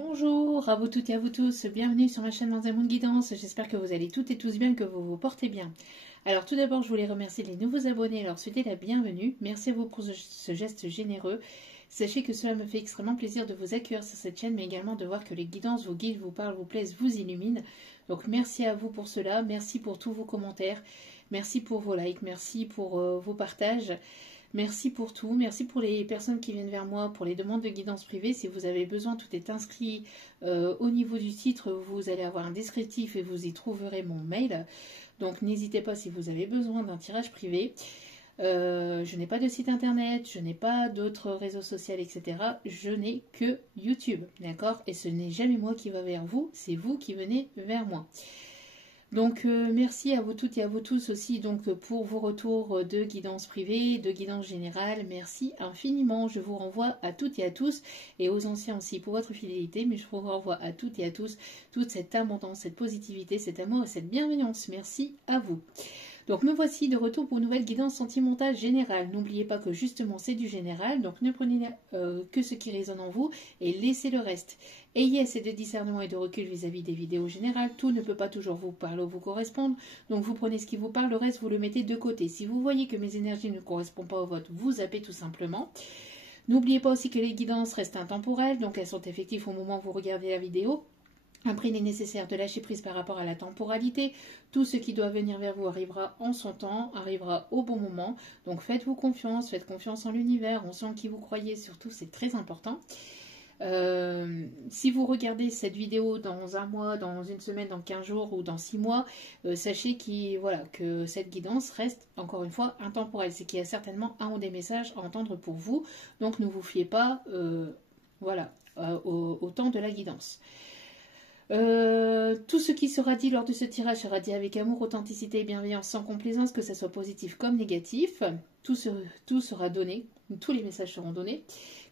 Bonjour à vous toutes et à vous tous, bienvenue sur ma chaîne Dans un monde guidance, j'espère que vous allez toutes et tous bien, que vous vous portez bien. Alors tout d'abord je voulais remercier les nouveaux abonnés et leur souhaiter la bienvenue, merci à vous pour ce geste généreux. Sachez que cela me fait extrêmement plaisir de vous accueillir sur cette chaîne, mais également de voir que les guidances vous guident, vous parlent, vous plaisent, vous illuminent. Donc merci à vous pour cela, merci pour tous vos commentaires, merci pour vos likes, merci pour vos partages. Merci pour tout, merci pour les personnes qui viennent vers moi pour les demandes de guidance privée. Si vous avez besoin, tout est inscrit au niveau du titre, vous allez avoir un descriptif et vous y trouverez mon mail. Donc n'hésitez pas si vous avez besoin d'un tirage privé. Je n'ai pas de site internet, je n'ai pas d'autres réseaux sociaux, etc. Je n'ai que YouTube, d'accord? Et ce n'est jamais moi qui va vers vous, c'est vous qui venez vers moi. Donc merci à vous toutes et à vous tous aussi donc pour vos retours de guidance privée, de guidance générale. Merci infiniment. Je vous renvoie à toutes et à tous et aux anciens aussi pour votre fidélité, mais je vous renvoie à toutes et à tous toute cette abondance, cette positivité, cet amour et cette bienveillance. Merci à vous. Donc me voici de retour pour une nouvelle guidance sentimentale générale. N'oubliez pas que justement c'est du général, donc ne prenez que ce qui résonne en vous et laissez le reste. Ayez assez de discernement et de recul vis-à-vis des vidéos générales, tout ne peut pas toujours vous parler ou vous correspondre, donc vous prenez ce qui vous parle, le reste vous le mettez de côté. Si vous voyez que mes énergies ne correspondent pas au vôtre, vous zappez tout simplement. N'oubliez pas aussi que les guidances restent intemporelles, donc elles sont effectives au moment où vous regardez la vidéo. Après, il est nécessaire de lâcher prise par rapport à la temporalité. Tout ce qui doit venir vers vous arrivera en son temps, arrivera au bon moment. Donc faites-vous confiance, faites confiance en l'univers, en ceux en qui vous croyez, surtout c'est très important. Si vous regardez cette vidéo dans un mois, dans une semaine, dans 15 jours ou dans 6 mois, sachez que cette guidance reste encore une fois intemporelle. C'est qu'il y a certainement un ou des messages à entendre pour vous. Donc ne vous fiez pas au temps de la guidance. Tout ce qui sera dit lors de ce tirage sera dit avec amour, authenticité et bienveillance, sans complaisance, que ce soit positif comme négatif. Tout sera donné, tous les messages seront donnés,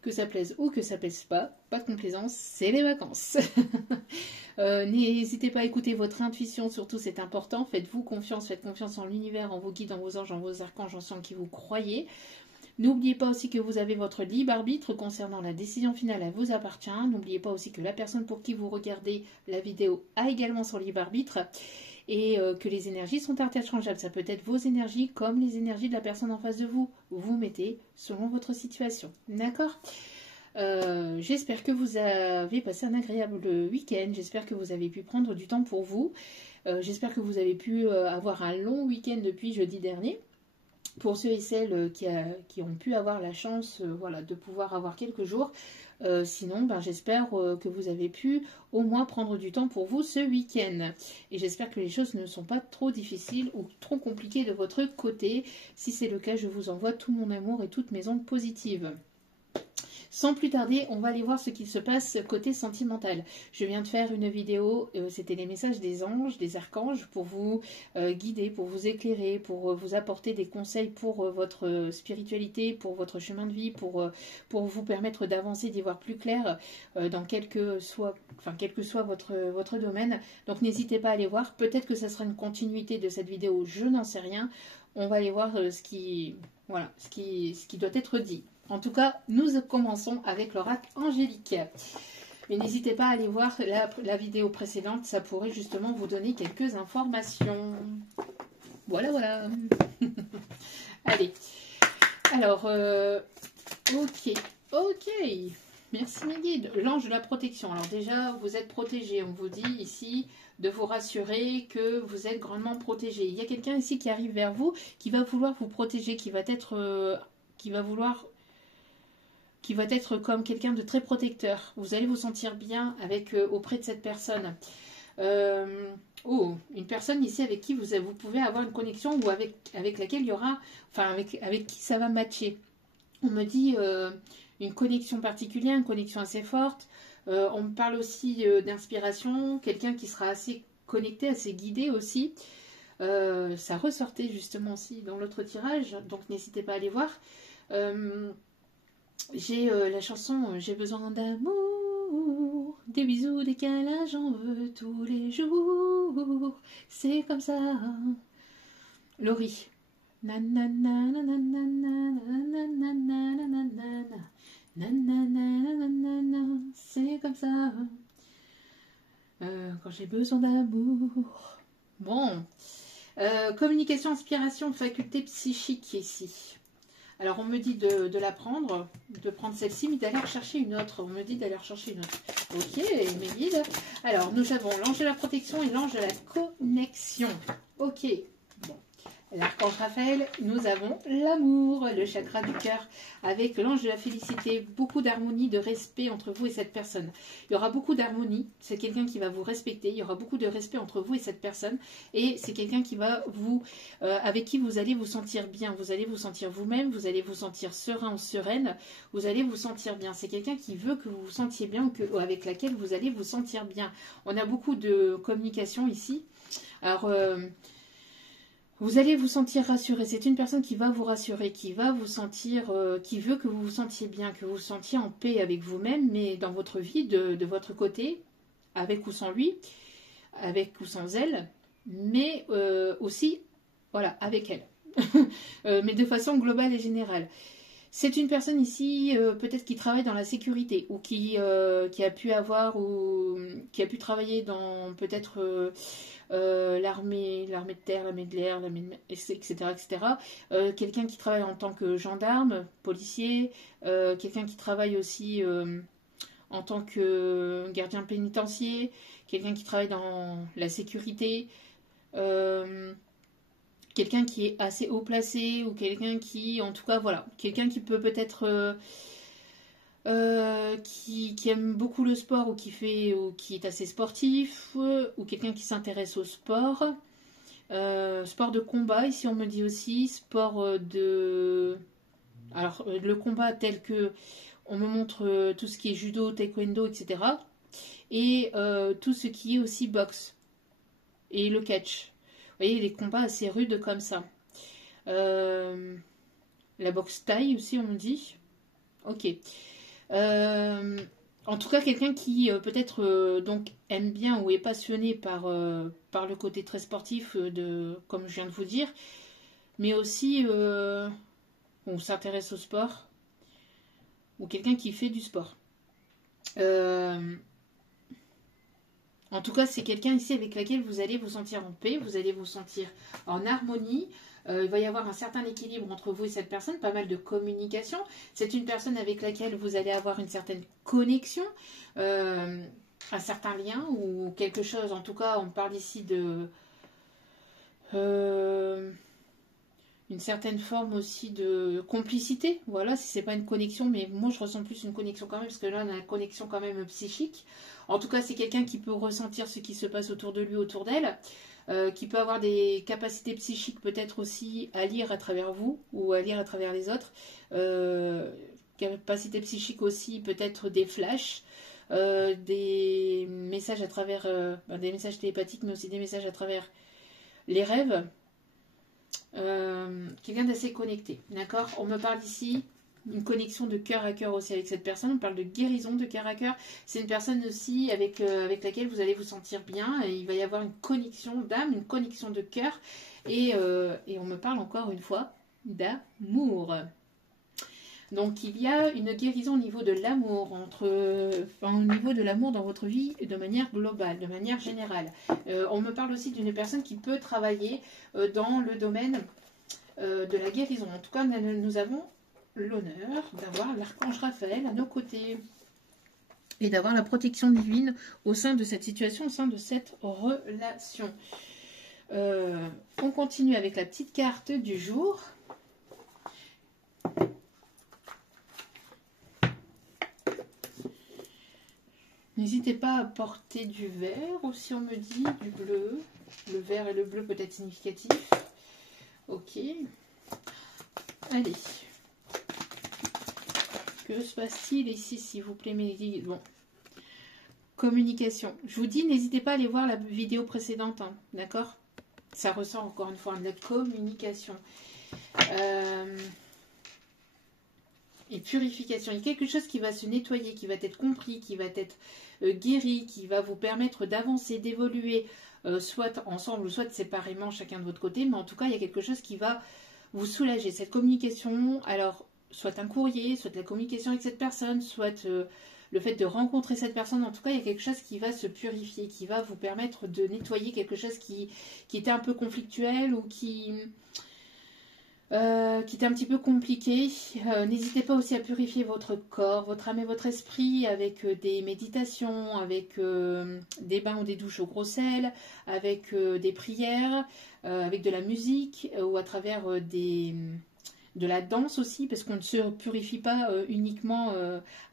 que ça plaise ou que ça plaise pas de complaisance, c'est les vacances. N'hésitez pas à écouter votre intuition, surtout c'est important, faites-vous confiance, faites confiance en l'univers, en vos guides, en vos anges, en vos archanges, en ceux en qui vous croyez. N'oubliez pas aussi que vous avez votre libre arbitre concernant la décision finale, elle vous appartient. N'oubliez pas aussi que la personne pour qui vous regardez la vidéo a également son libre arbitre et que les énergies sont interchangeables. Ça peut être vos énergies comme les énergies de la personne en face de vous. Vous mettez selon votre situation. D'accord ? J'espère que vous avez passé un agréable week-end. J'espère que vous avez pu prendre du temps pour vous. J'espère que vous avez pu avoir un long week-end depuis jeudi dernier. Pour ceux et celles qui ont pu avoir la chance de pouvoir avoir quelques jours. Sinon, j'espère que vous avez pu au moins prendre du temps pour vous ce week-end. Et j'espère que les choses ne sont pas trop difficiles ou trop compliquées de votre côté. Si c'est le cas, je vous envoie tout mon amour et toutes mes ondes positives. Sans plus tarder, on va aller voir ce qui se passe côté sentimental. Je viens de faire une vidéo, c'était les messages des anges, des archanges, pour vous guider, pour vous éclairer, pour vous apporter des conseils pour votre spiritualité, pour votre chemin de vie, pour vous permettre d'avancer, d'y voir plus clair dans quel que soit votre domaine. Donc n'hésitez pas à aller voir, peut-être que ça sera une continuité de cette vidéo, je n'en sais rien. On va aller voir ce qui doit être dit. En tout cas, nous commençons avec l'oracle angélique. Mais n'hésitez pas à aller voir la vidéo précédente, ça pourrait justement vous donner quelques informations. Voilà. Allez. Alors, ok. Merci mes guides. L'ange de la protection. Alors déjà, vous êtes protégé. On vous dit ici de vous rassurer que vous êtes grandement protégé. Il y a quelqu'un ici qui arrive vers vous, qui va vouloir vous protéger, qui va être comme quelqu'un de très protecteur. Vous allez vous sentir bien auprès de cette personne. Une personne ici avec qui vous pouvez avoir une connexion ou avec laquelle il y aura, avec qui ça va matcher. On me dit une connexion particulière, une connexion assez forte. On me parle aussi d'inspiration, quelqu'un qui sera assez connecté, assez guidé aussi. Ça ressortait justement aussi dans l'autre tirage, donc n'hésitez pas à aller voir. J'ai la chanson J'ai besoin d'amour, des bisous, des câlins, j'en veux tous les jours. C'est comme ça. Laurie. Nanana, c'est comme ça. Quand j'ai besoin d'amour. Bon. Communication, inspiration, faculté psychique ici. Alors on me dit de la prendre, de prendre celle-ci, mais d'aller rechercher une autre. On me dit d'aller rechercher une autre. Ok, mes guides. Alors nous avons l'ange de la protection et l'ange de la connexion. Ok. Bon. L'archange Raphaël, nous avons l'amour, le chakra du cœur, avec l'ange de la félicité, beaucoup d'harmonie, de respect entre vous et cette personne. Il y aura beaucoup d'harmonie, c'est quelqu'un qui va vous respecter, il y aura beaucoup de respect entre vous et cette personne, et c'est quelqu'un qui va vous, avec qui vous allez vous sentir bien, vous allez vous sentir vous-même, vous allez vous sentir serein ou sereine, vous allez vous sentir bien. C'est quelqu'un qui veut que vous vous sentiez bien, ou avec laquelle vous allez vous sentir bien. On a beaucoup de communication ici. Alors, vous allez vous sentir rassuré. C'est une personne qui va vous rassurer, qui va vous sentir, qui veut que vous vous sentiez bien, que vous vous sentiez en paix avec vous-même, mais dans votre vie, de votre côté, avec ou sans lui, avec ou sans elle, mais aussi, voilà, avec elle. Mais de façon globale et générale. C'est une personne ici, peut-être qui travaille dans la sécurité, ou qui a pu avoir, ou qui a pu travailler dans peut-être l'armée de terre, l'armée de l'air, etc. etc. Quelqu'un qui travaille en tant que gendarme, policier, quelqu'un qui travaille aussi en tant que gardien pénitentiaire, quelqu'un qui travaille dans la sécurité, quelqu'un qui est assez haut placé, ou quelqu'un qui, en tout cas, voilà, quelqu'un qui peut peut-être... qui aime beaucoup le sport ou qui est assez sportif, ou quelqu'un qui s'intéresse au sport, sport de combat, ici on me dit aussi, sport de... Alors le combat tel que on me montre tout ce qui est judo, taekwondo, etc. Et tout ce qui est aussi boxe et le catch. Vous voyez, les combats assez rudes comme ça. La boxe thaï aussi on me dit. Ok. En tout cas, quelqu'un qui peut-être donc aime bien ou est passionné par le côté très sportif comme je viens de vous dire, mais aussi on s'intéresse au sport, ou quelqu'un qui fait du sport. En tout cas, c'est quelqu'un ici avec lequel vous allez vous sentir en paix, vous allez vous sentir en harmonie. Il va y avoir un certain équilibre entre vous et cette personne, pas mal de communication. C'est une personne avec laquelle vous allez avoir une certaine connexion, un certain lien ou quelque chose. En tout cas, on parle ici de une certaine forme aussi de complicité. Voilà, si c'est pas une connexion, mais moi je ressens plus une connexion quand même, parce que là on a une connexion quand même psychique. En tout cas, c'est quelqu'un qui peut ressentir ce qui se passe autour de lui, autour d'elle. Qui peut avoir des capacités psychiques peut-être aussi à lire à travers vous ou à lire à travers les autres. Capacités psychiques aussi, peut-être des flashs, des messages à travers des messages télépathiques, mais aussi des messages à travers les rêves. Quelqu'un d'assez connecté, d'accord? On me parle ici une connexion de cœur à cœur aussi avec cette personne. On parle de guérison de cœur à cœur. C'est une personne aussi avec laquelle vous allez vous sentir bien. Et il va y avoir une connexion d'âme, une connexion de cœur. Et on me parle encore une fois d'amour. Donc il y a une guérison au niveau de l'amour, au niveau de l'amour dans votre vie de manière globale, de manière générale. On me parle aussi d'une personne qui peut travailler dans le domaine de la guérison. En tout cas, nous avons l'honneur d'avoir l'archange Raphaël à nos côtés et d'avoir la protection divine au sein de cette situation, au sein de cette relation. On continue avec la petite carte du jour. N'hésitez pas à porter du vert aussi, on me dit, du bleu. Le vert et le bleu peut être significatif. Ok. Allez. Que se passe-t-il ici, s'il vous plaît, mes guides? Bon. Communication. Je vous dis, n'hésitez pas à aller voir la vidéo précédente, hein, d'accord? Ça ressort encore une fois de la communication. Et purification. Il y a quelque chose qui va se nettoyer, qui va être compris, qui va être guéri, qui va vous permettre d'avancer, d'évoluer, soit ensemble, soit séparément, chacun de votre côté. Mais en tout cas, il y a quelque chose qui va vous soulager. Cette communication, alors, soit un courrier, soit de la communication avec cette personne, soit le fait de rencontrer cette personne. En tout cas, il y a quelque chose qui va se purifier, qui va vous permettre de nettoyer quelque chose qui était un peu conflictuel ou qui était un petit peu compliqué. N'hésitez pas aussi à purifier votre corps, votre âme et votre esprit avec des méditations, avec des bains ou des douches au gros sel, avec des prières, avec de la musique ou à travers de la danse aussi, parce qu'on ne se purifie pas uniquement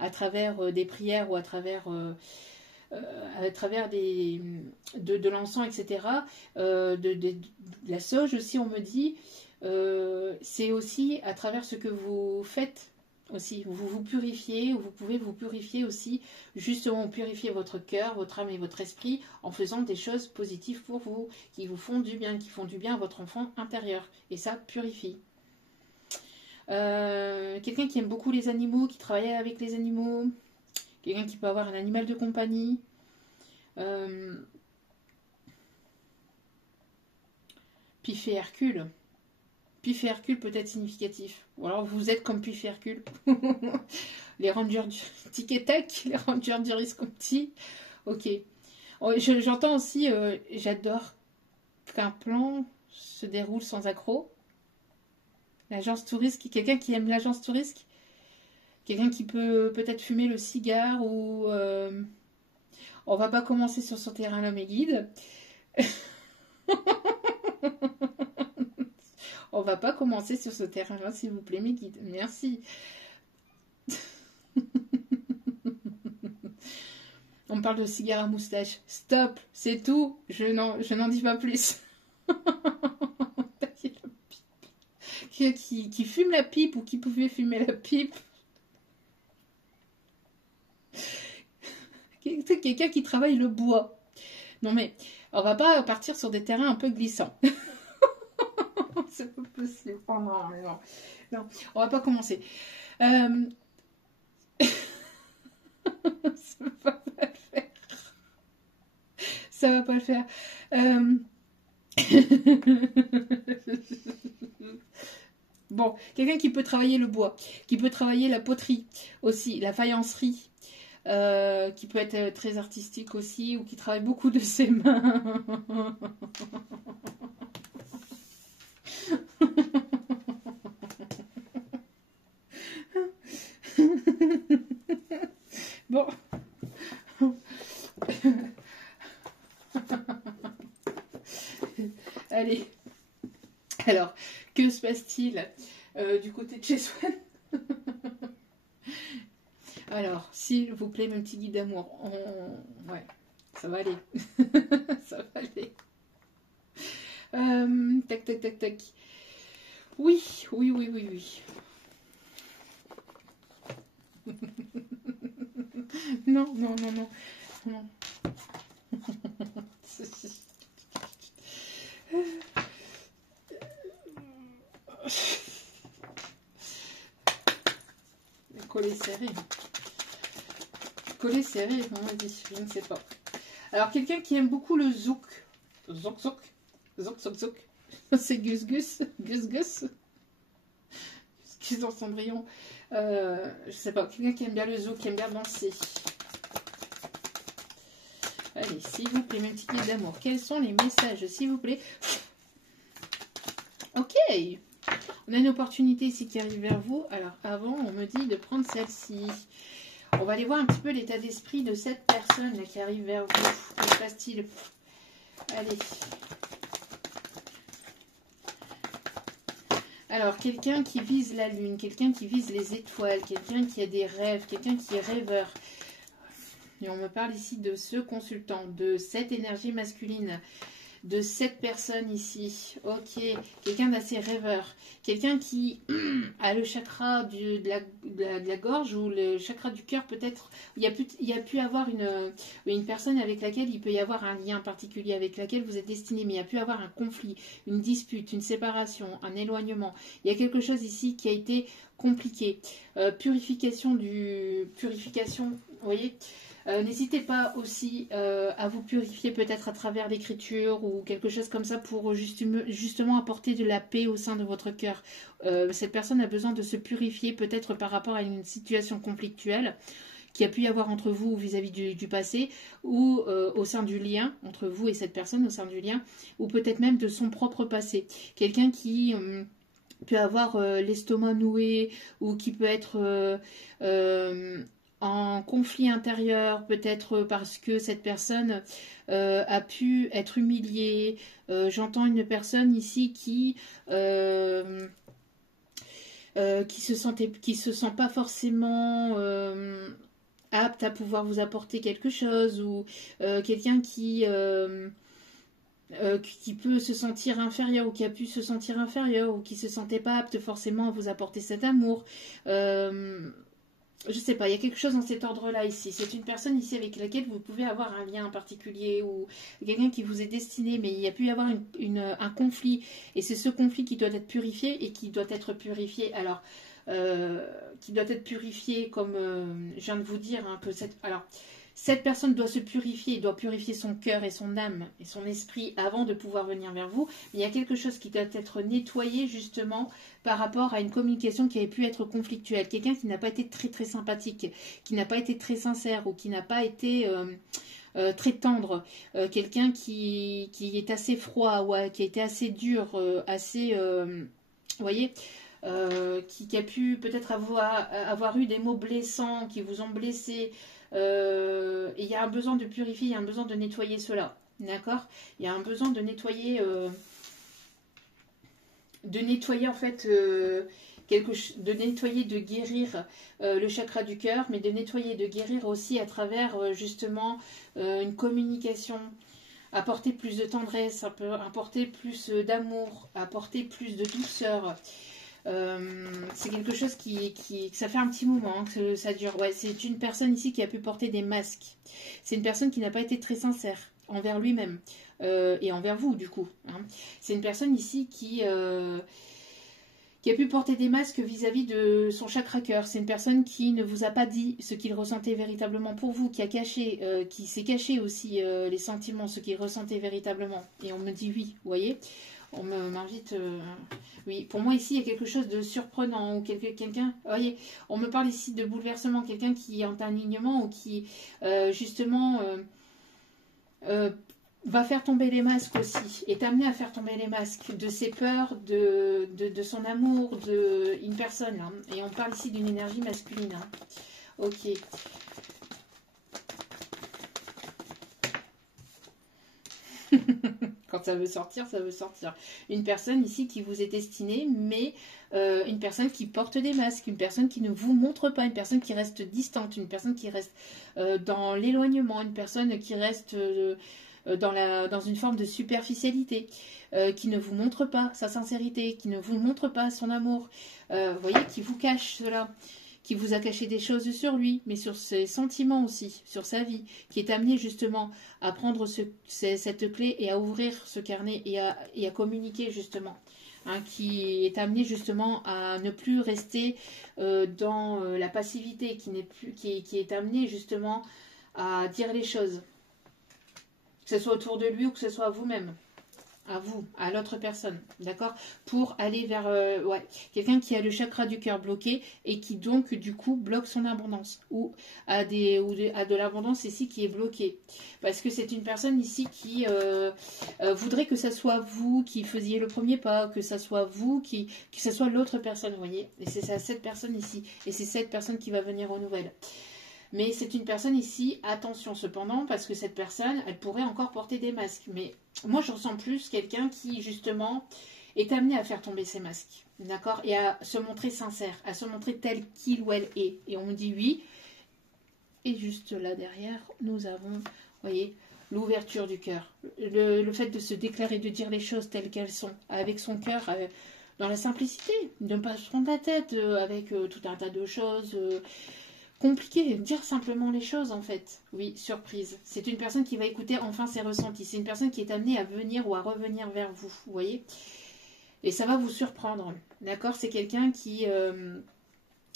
à travers des prières ou à travers de l'encens, etc. De la sauge aussi, on me dit. C'est aussi à travers ce que vous faites aussi. Vous vous purifiez, ou vous pouvez vous purifier aussi, justement purifier votre cœur, votre âme et votre esprit en faisant des choses positives pour vous, qui vous font du bien, qui font du bien à votre enfant intérieur. Et ça purifie. Quelqu'un qui aime beaucoup les animaux, qui travaille avec les animaux, quelqu'un qui peut avoir un animal de compagnie. Pif et Hercule. Pif et Hercule peut être significatif. Ou alors vous êtes comme Pif et Hercule. Les rangers du tic et tac, les rangers du Visconti. Ok. J'entends aussi, j'adore qu'un plan se déroule sans accroc. L'agence touriste, quelqu'un qui aime l'agence touriste, quelqu'un qui peut peut-être fumer le cigare ou on va pas commencer sur son terrain l'homme est guide. On va pas commencer sur ce terrain-là, s'il vous plaît, mes guides. Merci. On parle de cigare à moustache. Stop, c'est tout. Je n'en dis pas plus. Qui fume la pipe ou qui pouvait fumer la pipe. Quelqu'un qui travaille le bois. Non mais, on va pas partir sur des terrains un peu glissants. C'est pas possible. Oh non, non. Non, on va pas commencer. Ça va pas le faire. Ça va pas le faire. Bon, quelqu'un qui peut travailler le bois, qui peut travailler la poterie aussi, la faïencerie, qui peut être très artistique aussi, ou qui travaille beaucoup de ses mains. Bon. Allez. Alors, que se passe-t-il du côté de chez Swan? Alors, s'il vous plaît, mon petit guide d'amour, ouais, ça va aller. Ça va aller. Tac, tac, tac, tac. Oui, oui, oui, oui, oui. Non, non, non, non. Non. Coller serré. Coller serré, on m'a dit, je ne sais pas. Alors, quelqu'un qui aime beaucoup le zouk. Zouk, zouk. Zouk, zouk, zouk. C'est Gus Gus. Gus Gus. Gus dans Cendrillon. Je sais pas. Quelqu'un qui aime bien le zouk, qui aime bien danser. Allez, s'il vous plaît, mes petits guides d'amour. Quels sont les messages, s'il vous plaît? Ok. On a une opportunité ici qui arrive vers vous. Alors, avant, on me dit de prendre celle-ci. On va aller voir un petit peu l'état d'esprit de cette personne là, qui arrive vers vous. Que se passe-t-il? Allez. Alors, quelqu'un qui vise la lune, quelqu'un qui vise les étoiles, quelqu'un qui a des rêves, quelqu'un qui est rêveur. Et on me parle ici de ce consultant, de cette énergie masculine, de cette personne ici. Ok, quelqu'un d'assez rêveur, quelqu'un qui a le chakra de la gorge ou le chakra du cœur peut-être. Il y a pu avoir une personne avec laquelle il peut y avoir un lien particulier, avec laquelle vous êtes destiné, mais il y a pu avoir un conflit, une dispute, une séparation, un éloignement. Il y a quelque chose ici qui a été compliqué. Purification, vous voyez, N'hésitez pas aussi à vous purifier peut-être à travers l'écriture ou quelque chose comme ça pour justement apporter de la paix au sein de votre cœur. Cette personne a besoin de se purifier peut-être par rapport à une situation conflictuelle qui a pu y avoir entre vous vis-à-vis du passé ou au sein du lien, entre vous et cette personne au sein du lien, ou peut-être même de son propre passé. Quelqu'un qui peut avoir l'estomac noué ou qui peut être en conflit intérieur, peut-être parce que cette personne a pu être humiliée. J'entends une personne ici qui se sent pas forcément apte à pouvoir vous apporter quelque chose, ou quelqu'un qui peut se sentir inférieur ou qui a pu se sentir inférieur ou qui se sentait pas apte forcément à vous apporter cet amour. Je sais pas, il y a quelque chose dans cet ordre-là ici. C'est une personne ici avec laquelle vous pouvez avoir un lien particulier ou quelqu'un qui vous est destiné, mais il y a pu y avoir un conflit. Et c'est ce conflit qui doit être purifié et qui doit être purifié. Alors, qui doit être purifié comme je viens de vous dire, hein, que cette personne doit se purifier, doit purifier son cœur et son âme et son esprit avant de pouvoir venir vers vous. Mais il y a quelque chose qui doit être nettoyé justement par rapport à une communication qui avait pu être conflictuelle. Quelqu'un qui n'a pas été très très sympathique, qui n'a pas été très sincère ou qui n'a pas été très tendre. Quelqu'un qui est assez froid ou qui a été assez dur, assez... vous voyez qui a pu peut-être avoir eu des mots blessants, qui vous ont blessé. Et il y a un besoin de purifier, il y a un besoin de nettoyer cela. D'accord? Il y a un besoin de nettoyer en fait de nettoyer, de guérir le chakra du cœur, mais de nettoyer, de guérir aussi à travers justement une communication. Apporter plus de tendresse, apporter plus d'amour, apporter plus de douceur. C'est quelque chose que ça fait un petit moment hein, que ça dure. Ouais, c'est une personne ici qui a pu porter des masques. C'est une personne qui n'a pas été très sincère envers lui-même et envers vous du coup. Hein. C'est une personne ici qui a pu porter des masques vis-à-vis de son chakra cœur. C'est une personne qui ne vous a pas dit ce qu'il ressentait véritablement pour vous, qui a caché, qui s'est caché aussi les sentiments, ce qu'il ressentait véritablement. Et on me dit oui, vous voyez. On m'invite... oui, pour moi ici, il y a quelque chose de surprenant. Ou quelqu'un... Voyez, on me parle ici de bouleversement. Quelqu'un qui est en alignement ou qui, justement... va faire tomber les masques aussi, est amené à faire tomber les masques de ses peurs, de son amour, une personne. Hein. Et on parle ici d'une énergie masculine. Hein. Ok. Quand ça veut sortir, ça veut sortir. Une personne ici qui vous est destinée, mais une personne qui porte des masques, une personne qui ne vous montre pas, une personne qui reste distante, une personne qui reste dans l'éloignement, une personne qui reste... dans une forme de superficialité, qui ne vous montre pas sa sincérité, qui ne vous montre pas son amour, vous voyez, qui vous cache cela, qui vous a caché des choses sur lui, mais sur ses sentiments aussi, sur sa vie, qui est amené justement à prendre cette clé et à ouvrir ce carnet et à communiquer justement. Hein, qui est amené justement à ne plus rester dans la passivité, qui est amené justement à dire les choses. Que ce soit autour de lui ou que ce soit à vous-même, à vous, à l'autre personne, d'accord? Pour aller vers quelqu'un qui a le chakra du cœur bloqué et qui donc du coup bloque son abondance ou a de l'abondance ici qui est bloquée. Parce que c'est une personne ici qui voudrait que ça soit vous qui faisiez le premier pas, que ça soit vous que ça soit l'autre personne, vous voyez? Et c'est cette personne ici. Et c'est cette personne qui va venir aux nouvelles. Mais c'est une personne ici, attention cependant, parce que cette personne, elle pourrait encore porter des masques. Mais moi, je ressens plus quelqu'un qui, justement, est amené à faire tomber ses masques. D'accord? Et à se montrer sincère, à se montrer tel qu'il ou elle est. Et on me dit oui. Et juste là derrière, nous avons, vous voyez, l'ouverture du cœur. Le fait de se déclarer, de dire les choses telles qu'elles sont, avec son cœur, dans la simplicité, de ne pas se prendre la tête avec tout un tas de choses... compliqué, dire simplement les choses en fait. Oui, surprise. C'est une personne qui va écouter enfin ses ressentis. C'est une personne qui est amenée à venir ou à revenir vers vous, vous voyez. Et ça va vous surprendre, d'accord? C'est quelqu'un qui,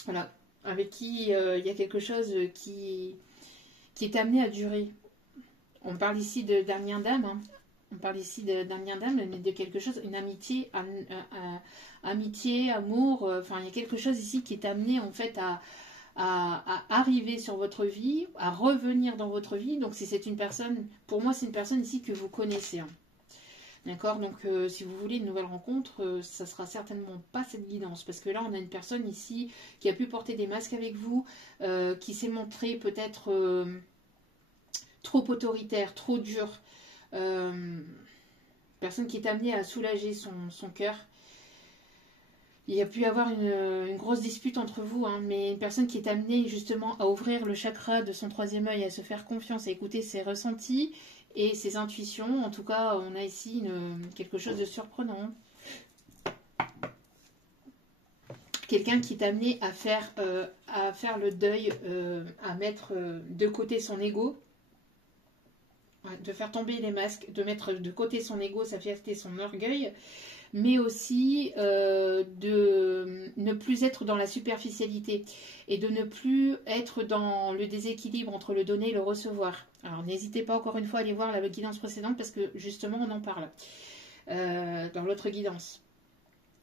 voilà, avec qui il y a quelque chose qui qui est amené à durer. On parle ici d'un lien d'âme, hein. On parle ici d'un lien d'âme, mais de quelque chose, une amitié, amitié, amour, enfin il y a quelque chose ici qui est amené en fait à arriver sur votre vie, à revenir dans votre vie. Donc si c'est une personne, pour moi c'est une personne ici que vous connaissez, hein. D'accord, donc si vous voulez une nouvelle rencontre, ça sera certainement pas cette guidance, parce que là on a une personne ici qui a pu porter des masques avec vous, qui s'est montré peut-être trop autoritaire, trop dur, personne qui est amenée à soulager son cœur. Il y a pu y avoir une grosse dispute entre vous, hein, mais une personne qui est amenée justement à ouvrir le chakra de son troisième œil, à se faire confiance, à écouter ses ressentis et ses intuitions. En tout cas, on a ici quelque chose de surprenant. Quelqu'un qui est amené à faire le deuil, à mettre de côté son ego, de faire tomber les masques, de mettre de côté son ego, sa fierté, son orgueil, mais aussi de ne plus être dans la superficialité et de ne plus être dans le déséquilibre entre le donner et le recevoir. Alors n'hésitez pas encore une fois à aller voir la guidance précédente parce que justement on en parle dans l'autre guidance.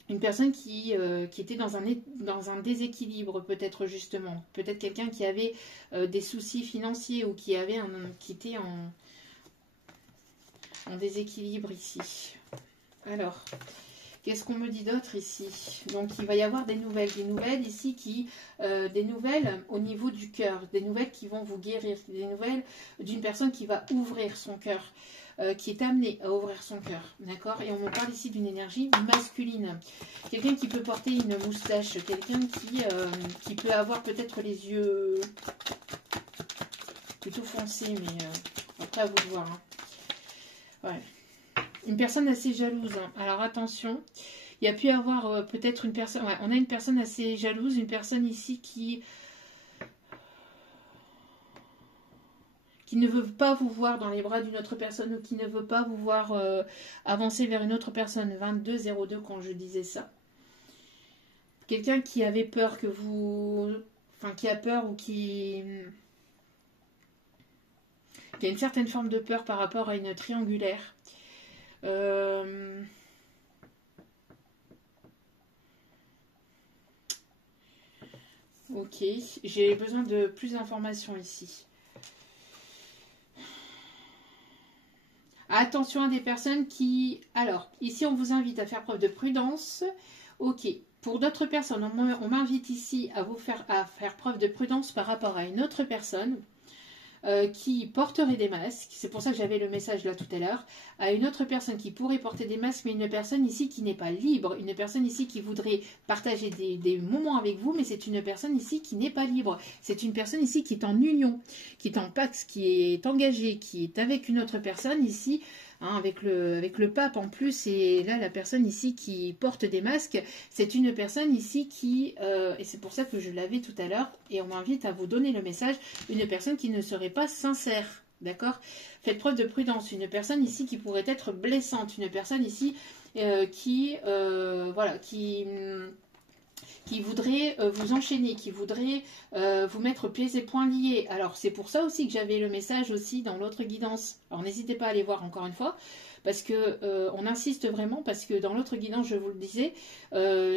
Une personne qui était dans un déséquilibre peut-être justement, peut-être quelqu'un qui avait des soucis financiers ou qui était en déséquilibre ici. Alors, qu'est-ce qu'on me dit d'autre ici? Donc, il va y avoir des nouvelles ici des nouvelles au niveau du cœur, des nouvelles qui vont vous guérir, des nouvelles d'une personne qui va ouvrir son cœur, qui est amenée à ouvrir son cœur, d'accord? Et on me parle ici d'une énergie masculine. Quelqu'un qui peut porter une moustache, quelqu'un qui peut avoir peut-être les yeux plutôt foncés, mais après à vous de voir, hein. Ouais. Une personne assez jalouse. Alors attention, il y a pu y avoir peut-être une personne... Ouais, on a une personne assez jalouse, une personne ici qui ne veut pas vous voir dans les bras d'une autre personne ou qui ne veut pas vous voir avancer vers une autre personne. 22-02 quand je disais ça. Quelqu'un qui avait peur que vous... Enfin, qui a peur ou qui a une certaine forme de peur par rapport à une triangulaire. Ok, j'ai besoin de plus d'informations ici. Attention à des personnes qui... Alors, ici on vous invite à faire preuve de prudence. Ok, pour d'autres personnes, on m'invite ici à faire preuve de prudence par rapport à une autre personne. Qui porterait des masques, c'est pour ça que j'avais le message là tout à l'heure, à une autre personne qui pourrait porter des masques, mais une personne ici qui n'est pas libre, une personne ici qui voudrait partager des moments avec vous, mais c'est une personne ici qui n'est pas libre, c'est une personne ici qui est en union, qui est en pax, qui est engagée, qui est avec une autre personne ici, hein, avec le pape en plus, et là la personne ici qui porte des masques, c'est une personne ici qui, et c'est pour ça que je l'avais tout à l'heure, et on m'invite à vous donner le message, une personne qui ne serait pas sincère, d'accord? Faites preuve de prudence, une personne ici qui pourrait être blessante, une personne ici voilà, qui voudrait vous enchaîner, qui voudrait vous mettre pieds et poings liés. Alors c'est pour ça aussi que j'avais le message aussi dans l'autre guidance. Alors n'hésitez pas à aller voir encore une fois, parce que on insiste vraiment, parce que dans l'autre guidance, je vous le disais,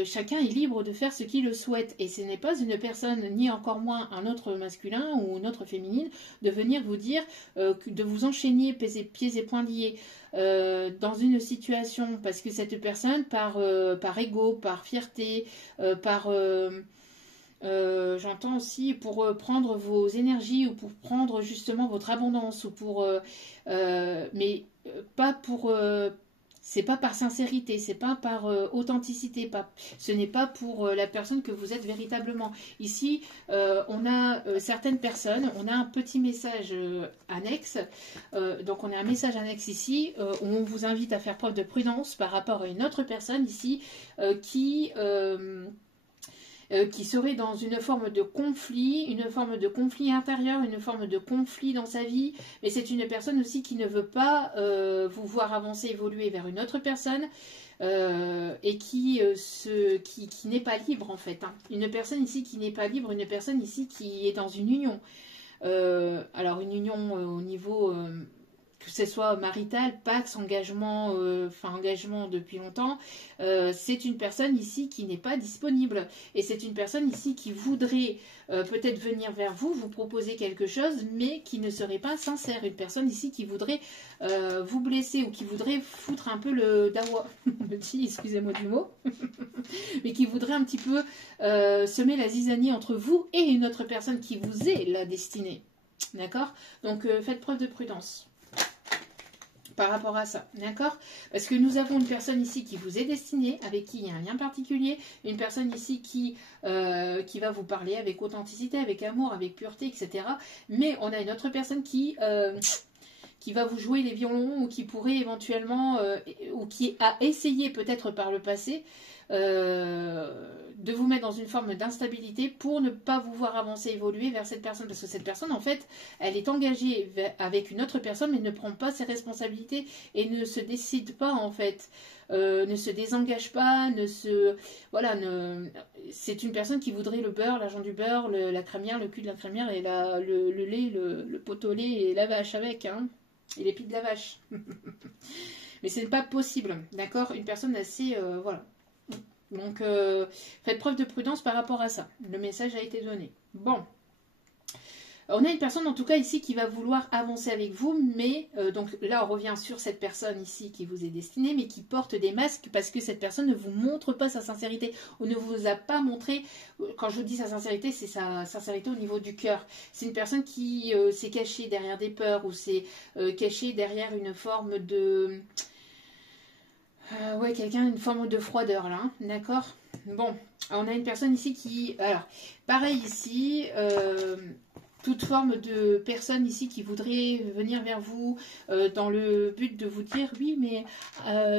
chacun est libre de faire ce qu'il le souhaite. Et ce n'est pas une personne, ni encore moins un autre masculin ou une autre féminine, de venir vous dire, de vous enchaîner pieds et poings liés. Dans une situation, parce que cette personne, par ego, par fierté, j'entends aussi pour prendre vos énergies ou pour prendre justement votre abondance ou pour mais pas pour c'est pas par sincérité, c'est pas par authenticité, ce n'est pas pour la personne que vous êtes véritablement. Ici, on a certaines personnes, on a un petit message annexe, donc on a un message annexe ici, où on vous invite à faire preuve de prudence par rapport à une autre personne ici qui serait dans une forme de conflit intérieur, une forme de conflit dans sa vie, mais c'est une personne aussi qui ne veut pas vous voir avancer, évoluer vers une autre personne, et qui n'est pas libre en fait, hein. Une personne ici qui n'est pas libre, une personne ici qui est dans une union. Alors une union au niveau que ce soit marital, pax, engagement, engagement depuis longtemps, c'est une personne ici qui n'est pas disponible. Et c'est une personne ici qui voudrait peut-être venir vers vous, vous proposer quelque chose, mais qui ne serait pas sincère. Une personne ici qui voudrait vous blesser ou qui voudrait foutre un peu le dawa, excusez-moi du mot, mais qui voudrait un petit peu semer la zizanie entre vous et une autre personne qui vous est la destinée. D'accord? Donc faites preuve de prudence par rapport à ça, d'accord? Parce que nous avons une personne ici qui vous est destinée, avec qui il y a un lien particulier, une personne ici qui va vous parler avec authenticité, avec amour, avec pureté, etc. Mais on a une autre personne qui va vous jouer les violons ou qui pourrait éventuellement, ou qui a essayé peut-être par le passé, de vous mettre dans une forme d'instabilité pour ne pas vous voir avancer, évoluer vers cette personne. Parce que cette personne, en fait, elle est engagée avec une autre personne, mais ne prend pas ses responsabilités et ne se décide pas, en fait. Ne se désengage pas, voilà, c'est une personne qui voudrait le beurre, l'argent du beurre, la crémière, le cul de la crémière et le lait, le pot au lait et la vache avec, hein, et les pieds de la vache. Mais ce n'est pas possible, d'accord? Une personne assez, voilà. Donc, faites preuve de prudence par rapport à ça. Le message a été donné. Bon. On a une personne, en tout cas, ici, qui va vouloir avancer avec vous, mais, donc là, on revient sur cette personne ici qui vous est destinée, mais qui porte des masques parce que cette personne ne vous montre pas sa sincérité, ou ne vous a pas montré, quand je vous dis sa sincérité, c'est sa sincérité au niveau du cœur. C'est une personne qui s'est cachée derrière des peurs, ou s'est cachée derrière une forme de... ouais, une forme de froideur là, hein, d'accord? Bon, on a une personne ici qui... Alors, pareil ici, toute forme de personne ici qui voudrait venir vers vous dans le but de vous dire, oui, mais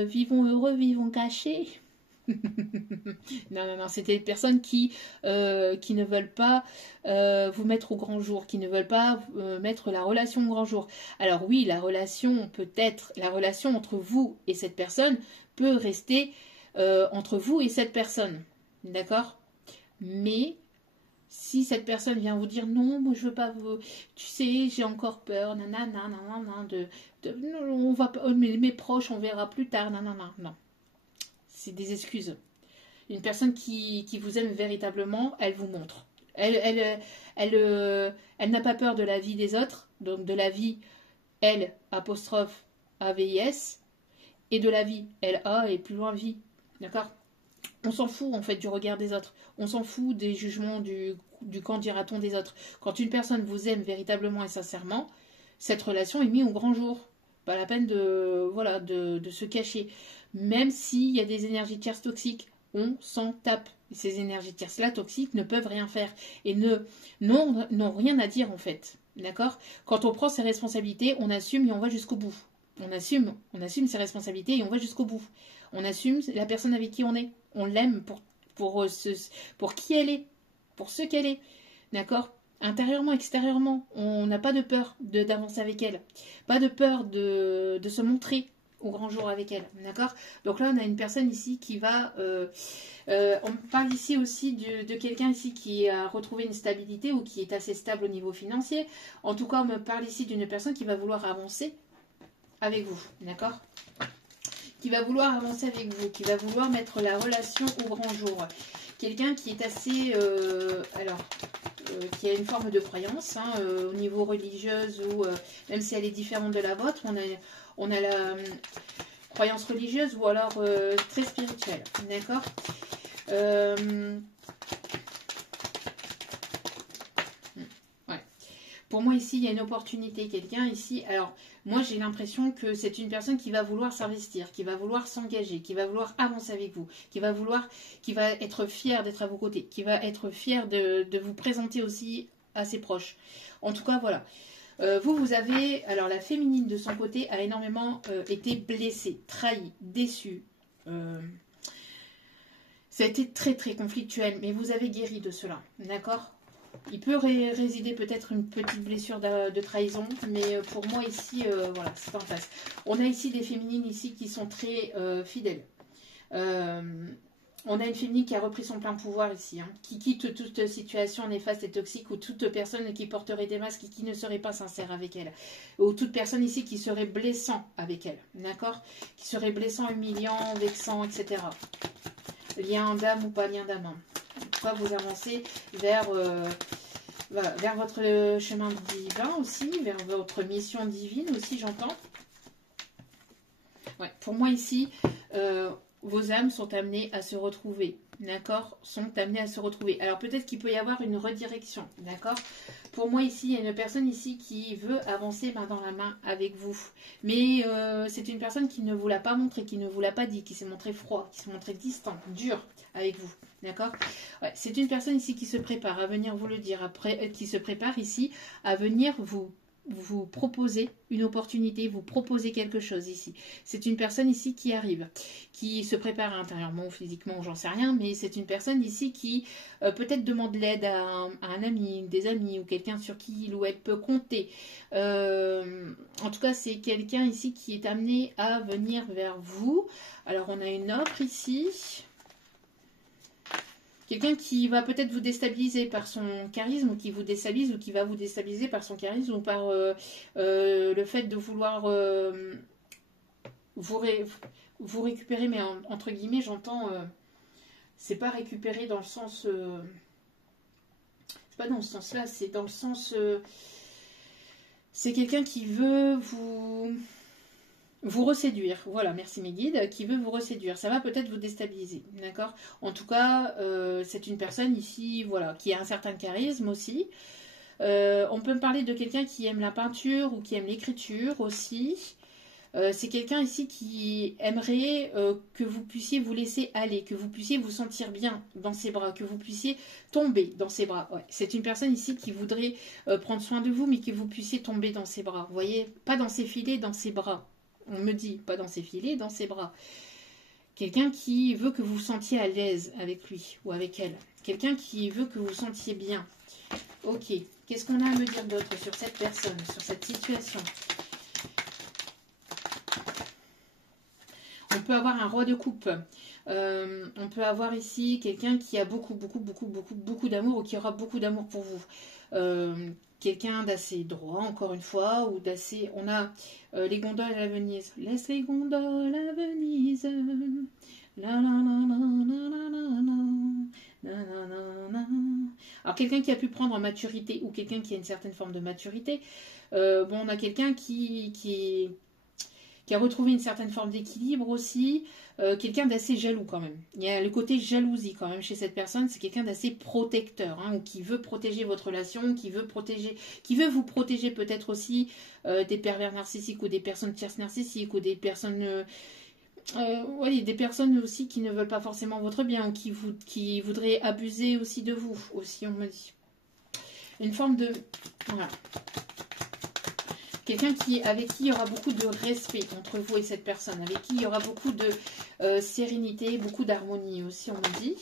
vivons heureux, vivons cachés. Non, c'était des personnes qui ne veulent pas vous mettre au grand jour, qui ne veulent pas mettre la relation au grand jour. Alors oui, la relation entre vous et cette personne peut rester entre vous et cette personne, d'accord? Mais si cette personne vient vous dire non, moi je veux pas vous, tu sais, j'ai encore peur, nanana, on va pas, mes proches, on verra plus tard, nanana, non. C'est des excuses. Une personne qui vous aime véritablement, elle vous montre. Elle n'a pas peur de la vie des autres, donc de la vie L apostrophe AVIS, et de la vie LA et plus loin vie. D'accord? On s'en fout en fait du regard des autres. On s'en fout des jugements du qu'en dira-t-on des autres. Quand une personne vous aime véritablement et sincèrement, cette relation est mise au grand jour. Pas la peine de se cacher. Même s'il y a des énergies tierces toxiques, on s'en tape. Ces énergies tierces-là toxiques ne peuvent rien faire et n'ont rien à dire en fait. D'accord? Quand on prend ses responsabilités, on assume et on va jusqu'au bout. On assume ses responsabilités et on va jusqu'au bout. On assume la personne avec qui on est. On l'aime pour qui elle est, pour ce qu'elle est. D'accord? Intérieurement, extérieurement, on n'a pas de peur d'avancer avec elle. Pas de peur de se montrer au grand jour avec elle. D'accord? Donc là, on a une personne ici qui va... on parle ici aussi de quelqu'un ici qui a retrouvé une stabilité ou qui est assez stable au niveau financier. En tout cas, on me parle ici d'une personne qui va vouloir avancer avec vous. D'accord? Qui va vouloir avancer avec vous, qui va vouloir mettre la relation au grand jour. Quelqu'un qui est assez... qui a une forme de croyance, hein, au niveau religieuse, ou même si elle est différente de la vôtre, on a la croyance religieuse ou alors très spirituelle. D'accord? Ouais. Pour moi, ici, il y a une opportunité. Quelqu'un ici... Alors, moi, j'ai l'impression que c'est une personne qui va vouloir s'investir, qui va vouloir s'engager, qui va vouloir avancer avec vous, qui va être fière d'être à vos côtés, qui va être fière de vous présenter aussi à ses proches. En tout cas, voilà. Vous avez... Alors, la féminine, de son côté, a énormément été blessée, trahie, déçue. Ça a été très, très conflictuel, mais vous avez guéri de cela. D'accord? Il peut résider peut-être une petite blessure de trahison, mais pour moi ici, voilà, c'est en face. On a ici des féminines ici qui sont très fidèles. On a une féminine qui a repris son plein pouvoir ici, hein, qui quitte toute situation néfaste et toxique ou toute personne qui porterait des masques et qui ne serait pas sincère avec elle. Ou toute personne ici qui serait blessant avec elle, d'accord? Qui serait blessant, humiliant, vexant, etc. Lien d'âme ou pas lien d'âme. Hein. Soit vous avancez vers, voilà, vers votre chemin divin aussi, vers votre mission divine aussi, j'entends. Ouais, pour moi ici, vos âmes sont amenées à se retrouver, d'accord? Sont amenées à se retrouver. Alors peut-être qu'il peut y avoir une redirection, d'accord? Pour moi ici, il y a une personne ici qui veut avancer main dans la main avec vous. Mais c'est une personne qui ne vous l'a pas montré, qui ne vous l'a pas dit, qui s'est montré froid, qui s'est montré distant, dur avec vous, d'accord? Ouais, c'est une personne ici qui se prépare à venir vous le dire, après, qui se prépare ici à venir vous proposer une opportunité, vous proposer quelque chose ici. C'est une personne ici qui arrive, qui se prépare intérieurement ou physiquement, j'en sais rien, mais c'est une personne ici qui peut-être demande l'aide à un ami, des amis ou quelqu'un sur qui il ou elle peut compter. En tout cas, c'est quelqu'un ici qui est amené à venir vers vous. Alors, on a une offre ici. Quelqu'un qui va peut-être vous déstabiliser par son charisme, ou qui vous déstabilise, ou qui va vous déstabiliser par son charisme, ou par le fait de vouloir vous récupérer, mais entre guillemets, j'entends, c'est pas récupérer dans le sens... c'est pas dans ce sens-là, c'est dans le sens... c'est quelqu'un qui veut vous reséduire, voilà, merci mes guides, qui veut vous reséduire. Ça va peut-être vous déstabiliser, d'accord? En tout cas, c'est une personne ici, voilà, qui a un certain charisme aussi. On peut me parler de quelqu'un qui aime la peinture ou qui aime l'écriture aussi. C'est quelqu'un ici qui aimerait que vous puissiez vous laisser aller, que vous puissiez vous sentir bien dans ses bras, que vous puissiez tomber dans ses bras. Ouais. C'est une personne ici qui voudrait prendre soin de vous, mais que vous puissiez tomber dans ses bras. Vous voyez, pas dans ses filets, dans ses bras. On me dit, pas dans ses filets, dans ses bras. Quelqu'un qui veut que vous vous sentiez à l'aise avec lui ou avec elle. Quelqu'un qui veut que vous vous sentiez bien. Ok, qu'est-ce qu'on a à me dire d'autre sur cette personne, sur cette situation? On peut avoir un roi de coupe. On peut avoir ici quelqu'un qui a beaucoup d'amour ou qui aura beaucoup d'amour pour vous. Quelqu'un d'assez droit, encore une fois, ou d'assez... On a les gondoles à Venise. Laisse les gondoles à Venise. Alors, quelqu'un qui a pu prendre en maturité ou quelqu'un qui a une certaine forme de maturité. Bon, on a quelqu'un qui a retrouvé une certaine forme d'équilibre aussi, quelqu'un d'assez jaloux quand même. Il y a le côté jalousie quand même chez cette personne, c'est quelqu'un d'assez protecteur, hein, ou qui veut protéger votre relation, qui veut vous protéger peut-être aussi des pervers narcissiques ou des personnes tierces narcissiques ou des personnes... oui, des personnes aussi qui ne veulent pas forcément votre bien ou qui voudraient abuser aussi de vous, aussi on me dit. Une forme de... Voilà. Quelqu'un avec qui il y aura beaucoup de respect entre vous et cette personne, avec qui il y aura beaucoup de sérénité, beaucoup d'harmonie aussi, on me dit.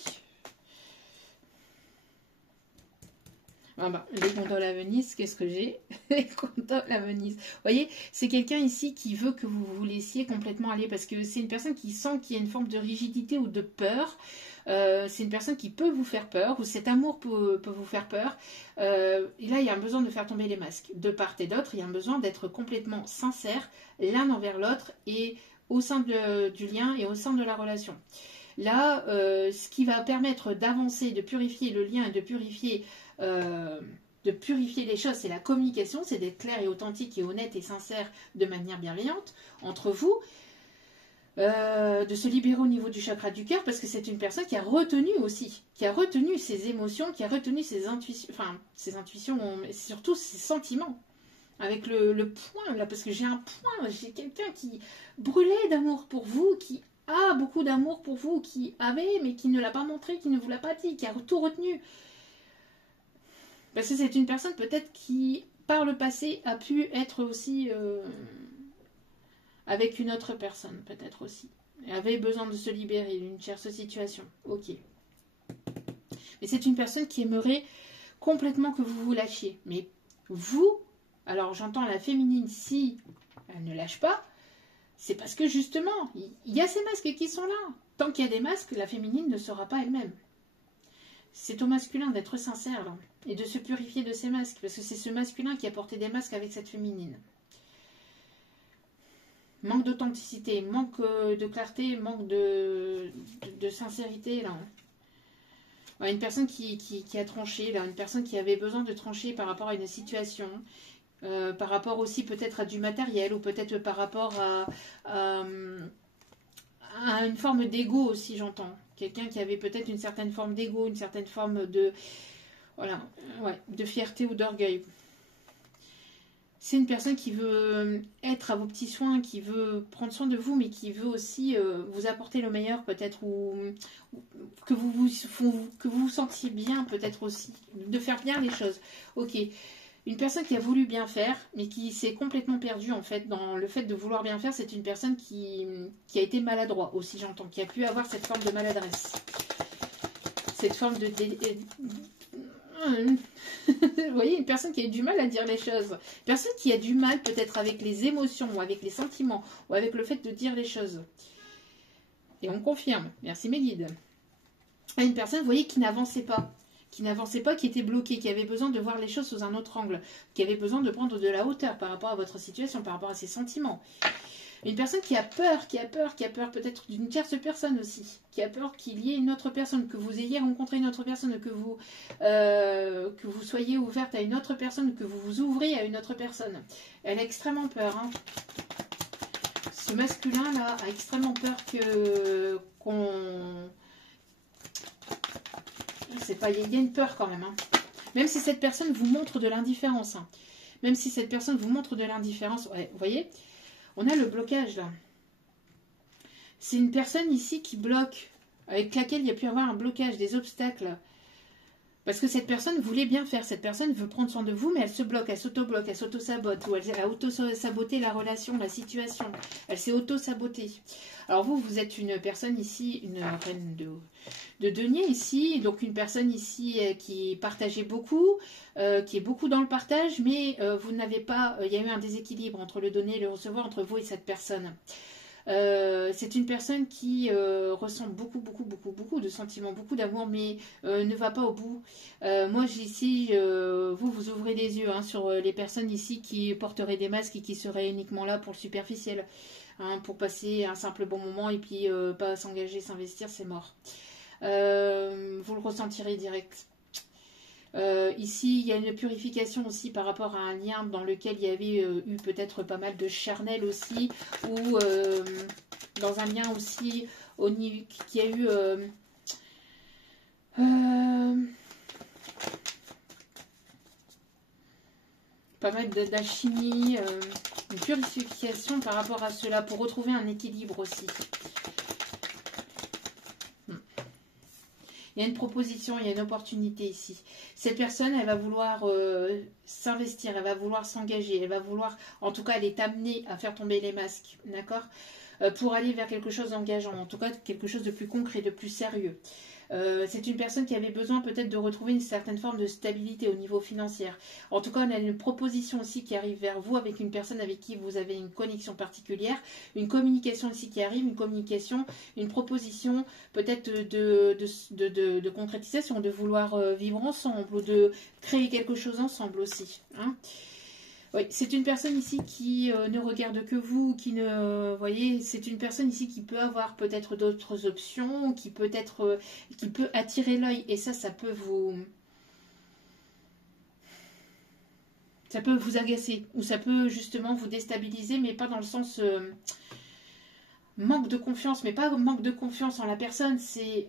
Ah bah, les gondoles à Venise, qu'est-ce que j'ai? Les gondoles à Venise. Vous voyez, c'est quelqu'un ici qui veut que vous vous laissiez complètement aller parce que c'est une personne qui sent qu'il y a une forme de rigidité ou de peur. C'est une personne qui peut vous faire peur ou cet amour peut vous faire peur. Et là, il y a un besoin de faire tomber les masques. De part et d'autre, il y a un besoin d'être complètement sincère l'un envers l'autre et au sein du lien et au sein de la relation. Là, ce qui va permettre d'avancer, de purifier le lien et de purifier les choses, c'est la communication, c'est d'être clair et authentique et honnête et sincère de manière bienveillante entre vous, de se libérer au niveau du chakra du cœur parce que c'est une personne qui a retenu aussi, qui a retenu ses émotions, qui a retenu ses intuitions, mais surtout ses sentiments. Avec le point là, parce que j'ai un point, j'ai quelqu'un qui brûlait d'amour pour vous, qui a beaucoup d'amour pour vous, qui avait mais qui ne l'a pas montré, qui ne vous l'a pas dit, qui a tout retenu. Parce que c'est une personne peut-être qui, par le passé, a pu être aussi avec une autre personne, peut-être aussi. Elle avait besoin de se libérer d'une tierce situation. Ok. Mais c'est une personne qui aimerait complètement que vous vous lâchiez. Mais vous, alors j'entends la féminine si elle ne lâche pas, C'est parce que justement, il y a ces masques qui sont là. Tant qu'il y a des masques, la féminine ne sera pas elle-même. C'est au masculin d'être sincère là, et de se purifier de ces masques, parce que c'est ce masculin qui a porté des masques avec cette féminine. Manque d'authenticité, manque de clarté, manque de sincérité là. Ouais, une personne qui a tranché là, une personne qui avait besoin de trancher par rapport à une situation, par rapport aussi peut-être à du matériel, ou peut-être par rapport à une forme d'ego aussi, j'entends. Quelqu'un qui avait peut-être une certaine forme d'ego, une certaine forme de, voilà, ouais, de fierté ou d'orgueil. C'est une personne qui veut être à vos petits soins, qui veut prendre soin de vous, mais qui veut aussi vous apporter le meilleur peut-être, ou que vous vous sentiez bien peut-être aussi, de faire bien les choses. Ok, une personne qui a voulu bien faire, mais qui s'est complètement perdue en fait dans le fait de vouloir bien faire. C'est une personne qui a été maladroit aussi, j'entends, qui a pu avoir cette forme de maladresse. Cette forme de... Vous voyez, une personne qui a du mal à dire les choses. Une personne qui a du mal peut-être avec les émotions, ou avec les sentiments, ou avec le fait de dire les choses. Et on confirme. Merci mes guides. Une personne, vous voyez, qui n'avançait pas. Qui était bloquée, qui avait besoin de voir les choses sous un autre angle, qui avait besoin de prendre de la hauteur par rapport à votre situation, par rapport à ses sentiments. Une personne qui a peur peut-être d'une tierce personne aussi, qui a peur qu'il y ait une autre personne, que vous ayez rencontré une autre personne, que vous soyez ouverte à une autre personne, que vous vous ouvrez à une autre personne. Elle a extrêmement peur. Hein. Ce masculin-là a extrêmement peur qu'on... C'est pas, il y a une peur quand même. Hein. Même si cette personne vous montre de l'indifférence. Hein. Même si cette personne vous montre de l'indifférence. Ouais, vous voyez, on a le blocage là. C'est une personne ici qui bloque, avec laquelle il y a pu y avoir un blocage, des obstacles. Parce que cette personne voulait bien faire. Cette personne veut prendre soin de vous, mais elle se bloque, elle s'auto-bloque, elle s'auto-sabote. Ou elle a auto-saboté la relation, la situation. Elle s'est auto-sabotée. Alors vous êtes une personne ici, une reine de denier ici. Donc une personne ici qui partageait beaucoup, qui est beaucoup dans le partage, mais vous n'avez pas... il y a eu un déséquilibre entre le donner et le recevoir, entre vous et cette personne. C'est une personne qui ressent beaucoup de sentiments, beaucoup d'amour, mais ne va pas au bout. Moi, ici, vous ouvrez les yeux hein, sur les personnes ici qui porteraient des masques et qui seraient uniquement là pour le superficiel, hein, pour passer un simple bon moment et puis pas s'engager, s'investir, c'est mort. Vous le ressentirez direct. Ici, il y a une purification aussi par rapport à un lien dans lequel il y avait eu peut-être pas mal de charnel aussi, ou dans un lien aussi au niveau qui a eu pas mal d'alchimie, une purification par rapport à cela pour retrouver un équilibre aussi. Il y a une proposition, il y a une opportunité ici. Cette personne, elle va vouloir s'investir, elle va vouloir s'engager, elle va vouloir, en tout cas, elle est amenée à faire tomber les masques, d'accord, pour aller vers quelque chose d'engageant, en tout cas, quelque chose de plus concret, de plus sérieux. C'est une personne qui avait besoin peut-être de retrouver une certaine forme de stabilité au niveau financier. En tout cas, on a une proposition aussi qui arrive vers vous avec une personne avec qui vous avez une connexion particulière, une communication aussi qui arrive, une communication, une proposition peut-être de concrétisation, de vouloir vivre ensemble ou de créer quelque chose ensemble aussi. Hein. Oui, c'est une personne ici qui ne regarde que vous, qui ne... Vous voyez, c'est une personne ici qui peut avoir peut-être d'autres options, qui peut être... qui peut attirer l'œil. Et ça peut vous... Ça peut vous agacer. Ou ça peut justement vous déstabiliser, mais pas dans le sens... manque de confiance, mais pas manque de confiance en la personne, c'est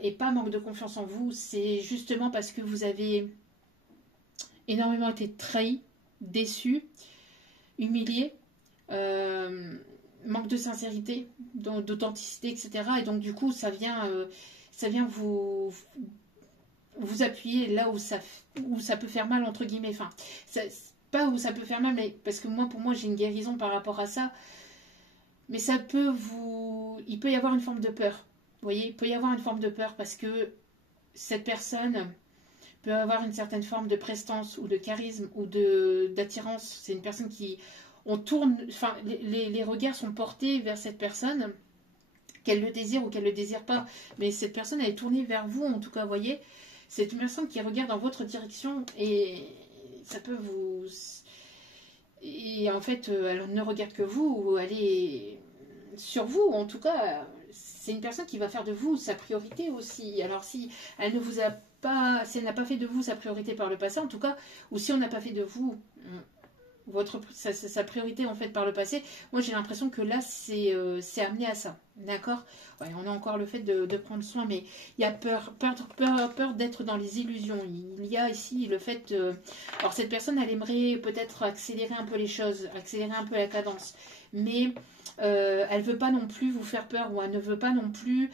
et pas manque de confiance en vous. C'est justement parce que vous avez énormément été trahi, déçu, humilié, manque de sincérité, d'authenticité, etc. Et donc du coup, ça vient vous appuyer là où ça peut faire mal, entre guillemets. Enfin, pas où ça peut faire mal, mais parce que pour moi, j'ai une guérison par rapport à ça. Mais ça peut il peut y avoir une forme de peur. Vous voyez, il peut y avoir une forme de peur parce que cette personne peut avoir une certaine forme de prestance ou de charisme ou d'attirance. C'est une personne qui, on tourne, enfin, les regards sont portés vers cette personne, qu'elle le désire ou qu'elle ne le désire pas. Mais cette personne, elle est tournée vers vous, en tout cas, vous voyez. C'est une personne qui regarde dans votre direction et ça peut vous... Et en fait, elle ne regarde que vous, ou elle est sur vous, en tout cas. C'est une personne qui va faire de vous sa priorité aussi. Alors si elle ne vous a pas, si elle n'a pas fait de vous sa priorité par le passé, en tout cas, ou si on n'a pas fait de vous sa priorité en fait par le passé, moi j'ai l'impression que là c'est amené à ça, d'accord. Ouais, on a encore le fait de prendre soin, mais il y a peur d'être dans les illusions. Il y a ici le fait, alors cette personne elle aimerait peut-être accélérer un peu les choses, accélérer un peu la cadence, mais elle veut pas non plus vous faire peur, ou elle ne veut pas non plus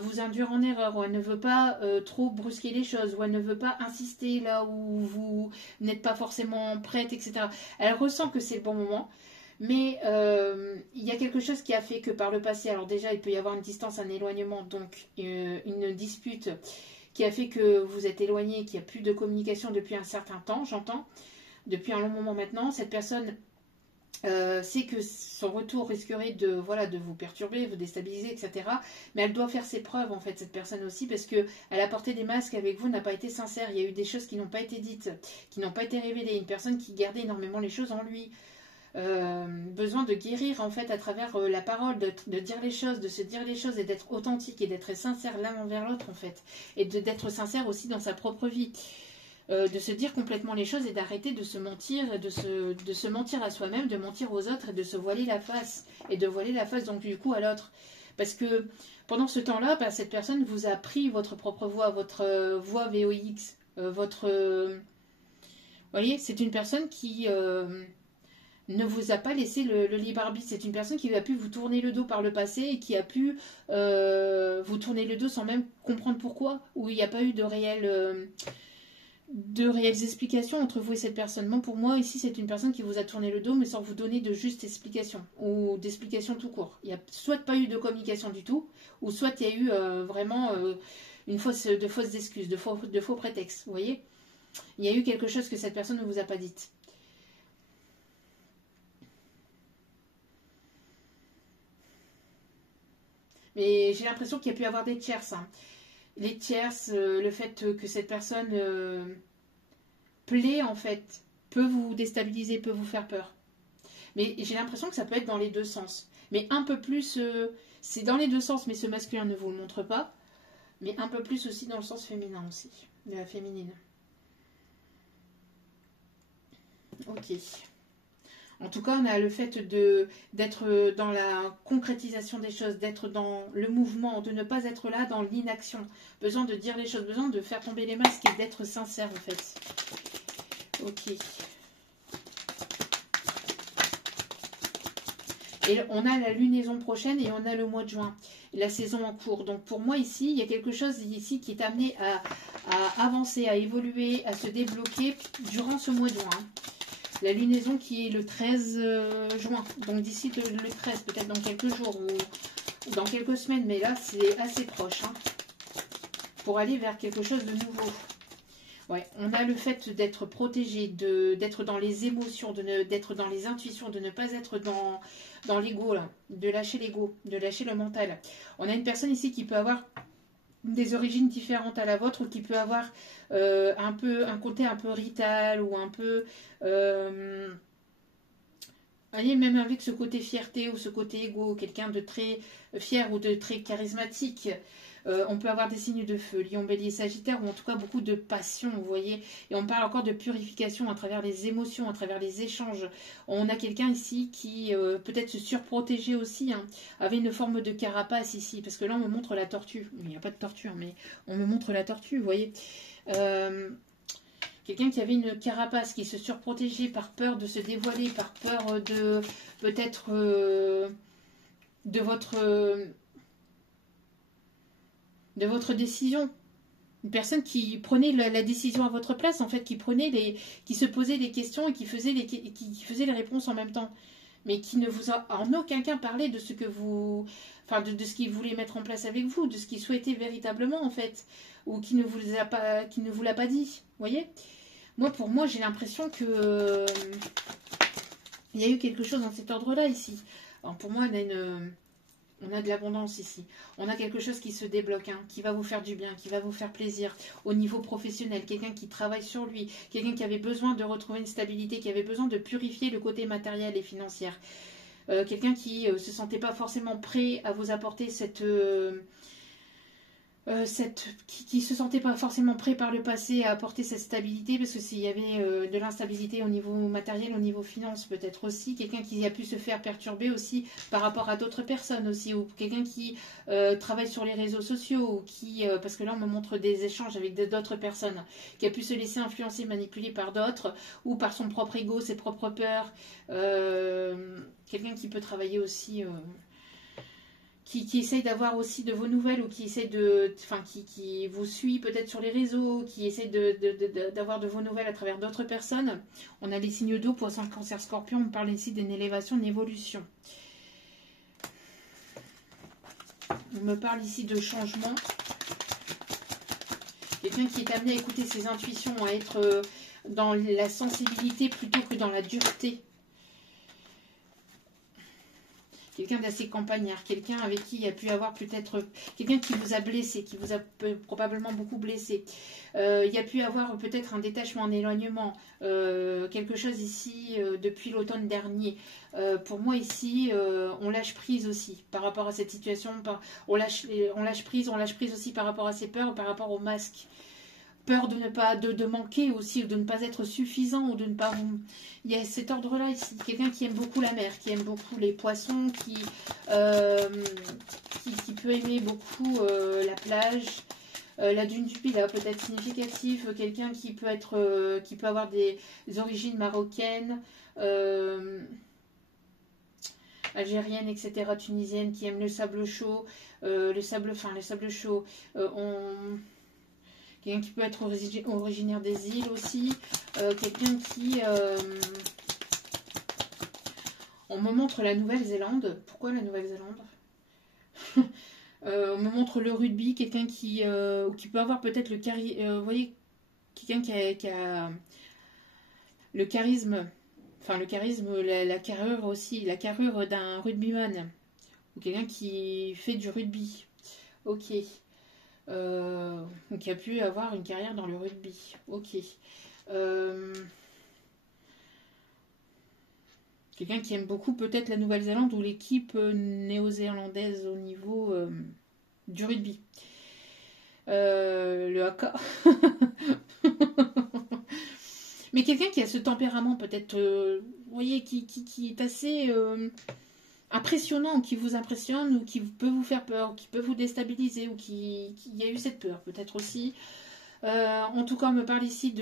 vous induire en erreur, ou elle ne veut pas trop brusquer les choses, ou elle ne veut pas insister là où vous n'êtes pas forcément prête, etc. Elle ressent que c'est le bon moment, mais il y a quelque chose qui a fait que par le passé, alors déjà il peut y avoir une distance, un éloignement, donc une dispute qui a fait que vous êtes éloigné, qu'il n'y a plus de communication depuis un certain temps, j'entends, depuis un long moment maintenant. Cette personne sait que son retour risquerait de, voilà, de vous perturber, vous déstabiliser, etc. Mais elle doit faire ses preuves, en fait, cette personne aussi, parce qu'elle a porté des masques avec vous, n'a pas été sincère. Il y a eu des choses qui n'ont pas été dites, qui n'ont pas été révélées. Une personne qui gardait énormément les choses en lui. Besoin de guérir, en fait, à travers la parole, de dire les choses, de se dire les choses et d'être authentique et d'être sincère l'un envers l'autre, en fait. Et d'être sincère aussi dans sa propre vie. De se dire complètement les choses et d'arrêter de se mentir, de se mentir à soi-même, de mentir aux autres et de se voiler la face. Et de voiler la face donc du coup à l'autre. Parce que pendant ce temps-là, bah, cette personne vous a pris votre propre voix, votre voix VOX, votre... vous voyez, c'est une personne qui ne vous a pas laissé le libre arbitre. C'est une personne qui a pu vous tourner le dos par le passé et qui a pu vous tourner le dos sans même comprendre pourquoi. Ou il n'y a pas eu de réelles explications entre vous et cette personne. Moi, pour moi, ici, c'est une personne qui vous a tourné le dos, mais sans vous donner de justes explications, ou d'explications tout court. Il n'y a soit pas eu de communication du tout, ou soit il y a eu vraiment de fausses excuses, de faux prétextes, vous voyez. Il y a eu quelque chose que cette personne ne vous a pas dit. Mais j'ai l'impression qu'il y a pu y avoir des tierces, hein. Les tierces, le fait que cette personne plaît, en fait, peut vous déstabiliser, peut vous faire peur. Mais j'ai l'impression que ça peut être dans les deux sens. Mais un peu plus, c'est dans les deux sens, mais ce masculin ne vous le montre pas. Mais un peu plus aussi dans le sens féminin aussi, de la féminine. Ok. En tout cas, on a le fait d'être dans la concrétisation des choses, d'être dans le mouvement, de ne pas être là dans l'inaction. Besoin de dire les choses, besoin de faire tomber les masques et d'être sincère en fait. Ok. Et on a la lunaison prochaine et on a le mois de juin, la saison en cours. Donc pour moi ici, il y a quelque chose ici qui est amené à avancer, à évoluer, à se débloquer durant ce mois de juin. La lunaison qui est le 13 juin. Donc d'ici le 13, peut-être dans quelques jours ou dans quelques semaines. Mais là, c'est assez proche. Hein, pour aller vers quelque chose de nouveau. Ouais, on a le fait d'être protégé, d'être dans les émotions, d'être dans les intuitions, de ne pas être dans l'ego, de lâcher l'ego, de lâcher le mental. On a une personne ici qui peut avoir des origines différentes à la vôtre, ou qui peut avoir un côté un peu rital ou un peu voyez, même avec ce côté fierté ou ce côté égo, quelqu'un de très fier ou de très charismatique. On peut avoir des signes de feu, Lion, Bélier, Sagittaire, ou en tout cas beaucoup de passion, vous voyez. Et on parle encore de purification à travers les émotions, à travers les échanges. On a quelqu'un ici qui peut-être se surprotégeait aussi, hein, avait une forme de carapace ici, parce que là on me montre la tortue. Il n'y a pas de tortue, hein, mais on me montre la tortue, vous voyez. Quelqu'un qui avait une carapace, qui se surprotégeait par peur de se dévoiler, par peur de peut-être de votre décision. Une personne qui prenait la décision à votre place, en fait, qui se posait des questions et qui faisait les réponses en même temps. Mais qui ne vous a en aucun cas parlé de ce que vous... Enfin, de ce qu'il voulait mettre en place avec vous, de ce qu'il souhaitait véritablement, en fait. Ou qui ne vous l'a pas dit. Vous voyez ? Pour moi, j'ai l'impression que... Il y a eu quelque chose dans cet ordre-là ici. Alors pour moi, on a de l'abondance ici. On a quelque chose qui se débloque, hein, qui va vous faire du bien, qui va vous faire plaisir au niveau professionnel. Quelqu'un qui travaille sur lui, quelqu'un qui avait besoin de retrouver une stabilité, qui avait besoin de purifier le côté matériel et financier. Quelqu'un qui ne se sentait pas forcément prêt à vous apporter qui se sentait pas forcément prêt par le passé à apporter cette stabilité, parce que s'il y avait de l'instabilité au niveau matériel, au niveau finance peut-être aussi, quelqu'un qui a pu se faire perturber aussi par rapport à d'autres personnes aussi, ou quelqu'un qui travaille sur les réseaux sociaux, ou qui, parce que là on me montre des échanges avec d'autres personnes, qui a pu se laisser influencer, manipuler par d'autres, ou par son propre ego, ses propres peurs, quelqu'un qui peut travailler aussi... qui essaye d'avoir aussi de vos nouvelles, ou qui essaye qui vous suit peut-être sur les réseaux, qui essaye d'avoir de vos nouvelles à travers d'autres personnes. On a les signes d'eau, poisson, cancer, scorpion, on parle ici d'une élévation, d'une évolution. On me parle ici de changement. Quelqu'un qui est amené à écouter ses intuitions, à être dans la sensibilité plutôt que dans la dureté. Quelqu'un d'assez campagnard, quelqu'un avec qui il y a pu avoir peut-être... Quelqu'un qui vous a blessé, qui vous a probablement beaucoup blessé. Il y a pu avoir peut-être un détachement, un éloignement. Quelque chose ici depuis l'automne dernier. Pour moi ici, on lâche prise aussi par rapport à cette situation. On lâche prise aussi par rapport à ses peurs, par rapport au masque. Peur de ne pas de manquer aussi, ou de ne pas être suffisant, ou de ne pas... Il y a cet ordre-là ici. Quelqu'un qui aime beaucoup la mer, qui aime beaucoup les poissons, qui peut aimer beaucoup la plage, la dune du Pilat, peut-être significative. Quelqu'un qui peut être, qui peut avoir des origines marocaines, algériennes, etc., tunisiennes, qui aime le sable chaud, le sable chaud. Quelqu'un qui peut être originaire des îles aussi. Quelqu'un qui... On me montre la Nouvelle-Zélande. Pourquoi la Nouvelle-Zélande? On me montre le rugby. Quelqu'un qui peut avoir peut-être le charisme... vous voyez, quelqu'un qui a le charisme... Enfin, le charisme, la carrure aussi. La carrure d'un rugbyman. Ou quelqu'un qui fait du rugby. Ok. Qui a pu avoir une carrière dans le rugby. Ok. Quelqu'un qui aime beaucoup peut-être la Nouvelle-Zélande ou l'équipe néo-zélandaise au niveau du rugby. Le haka. Mais quelqu'un qui a ce tempérament peut-être, vous voyez, qui est assez... impressionnant, qui vous impressionne, ou qui peut vous faire peur, ou qui peut vous déstabiliser, ou qui y a eu cette peur peut-être aussi. En tout cas, on me parle ici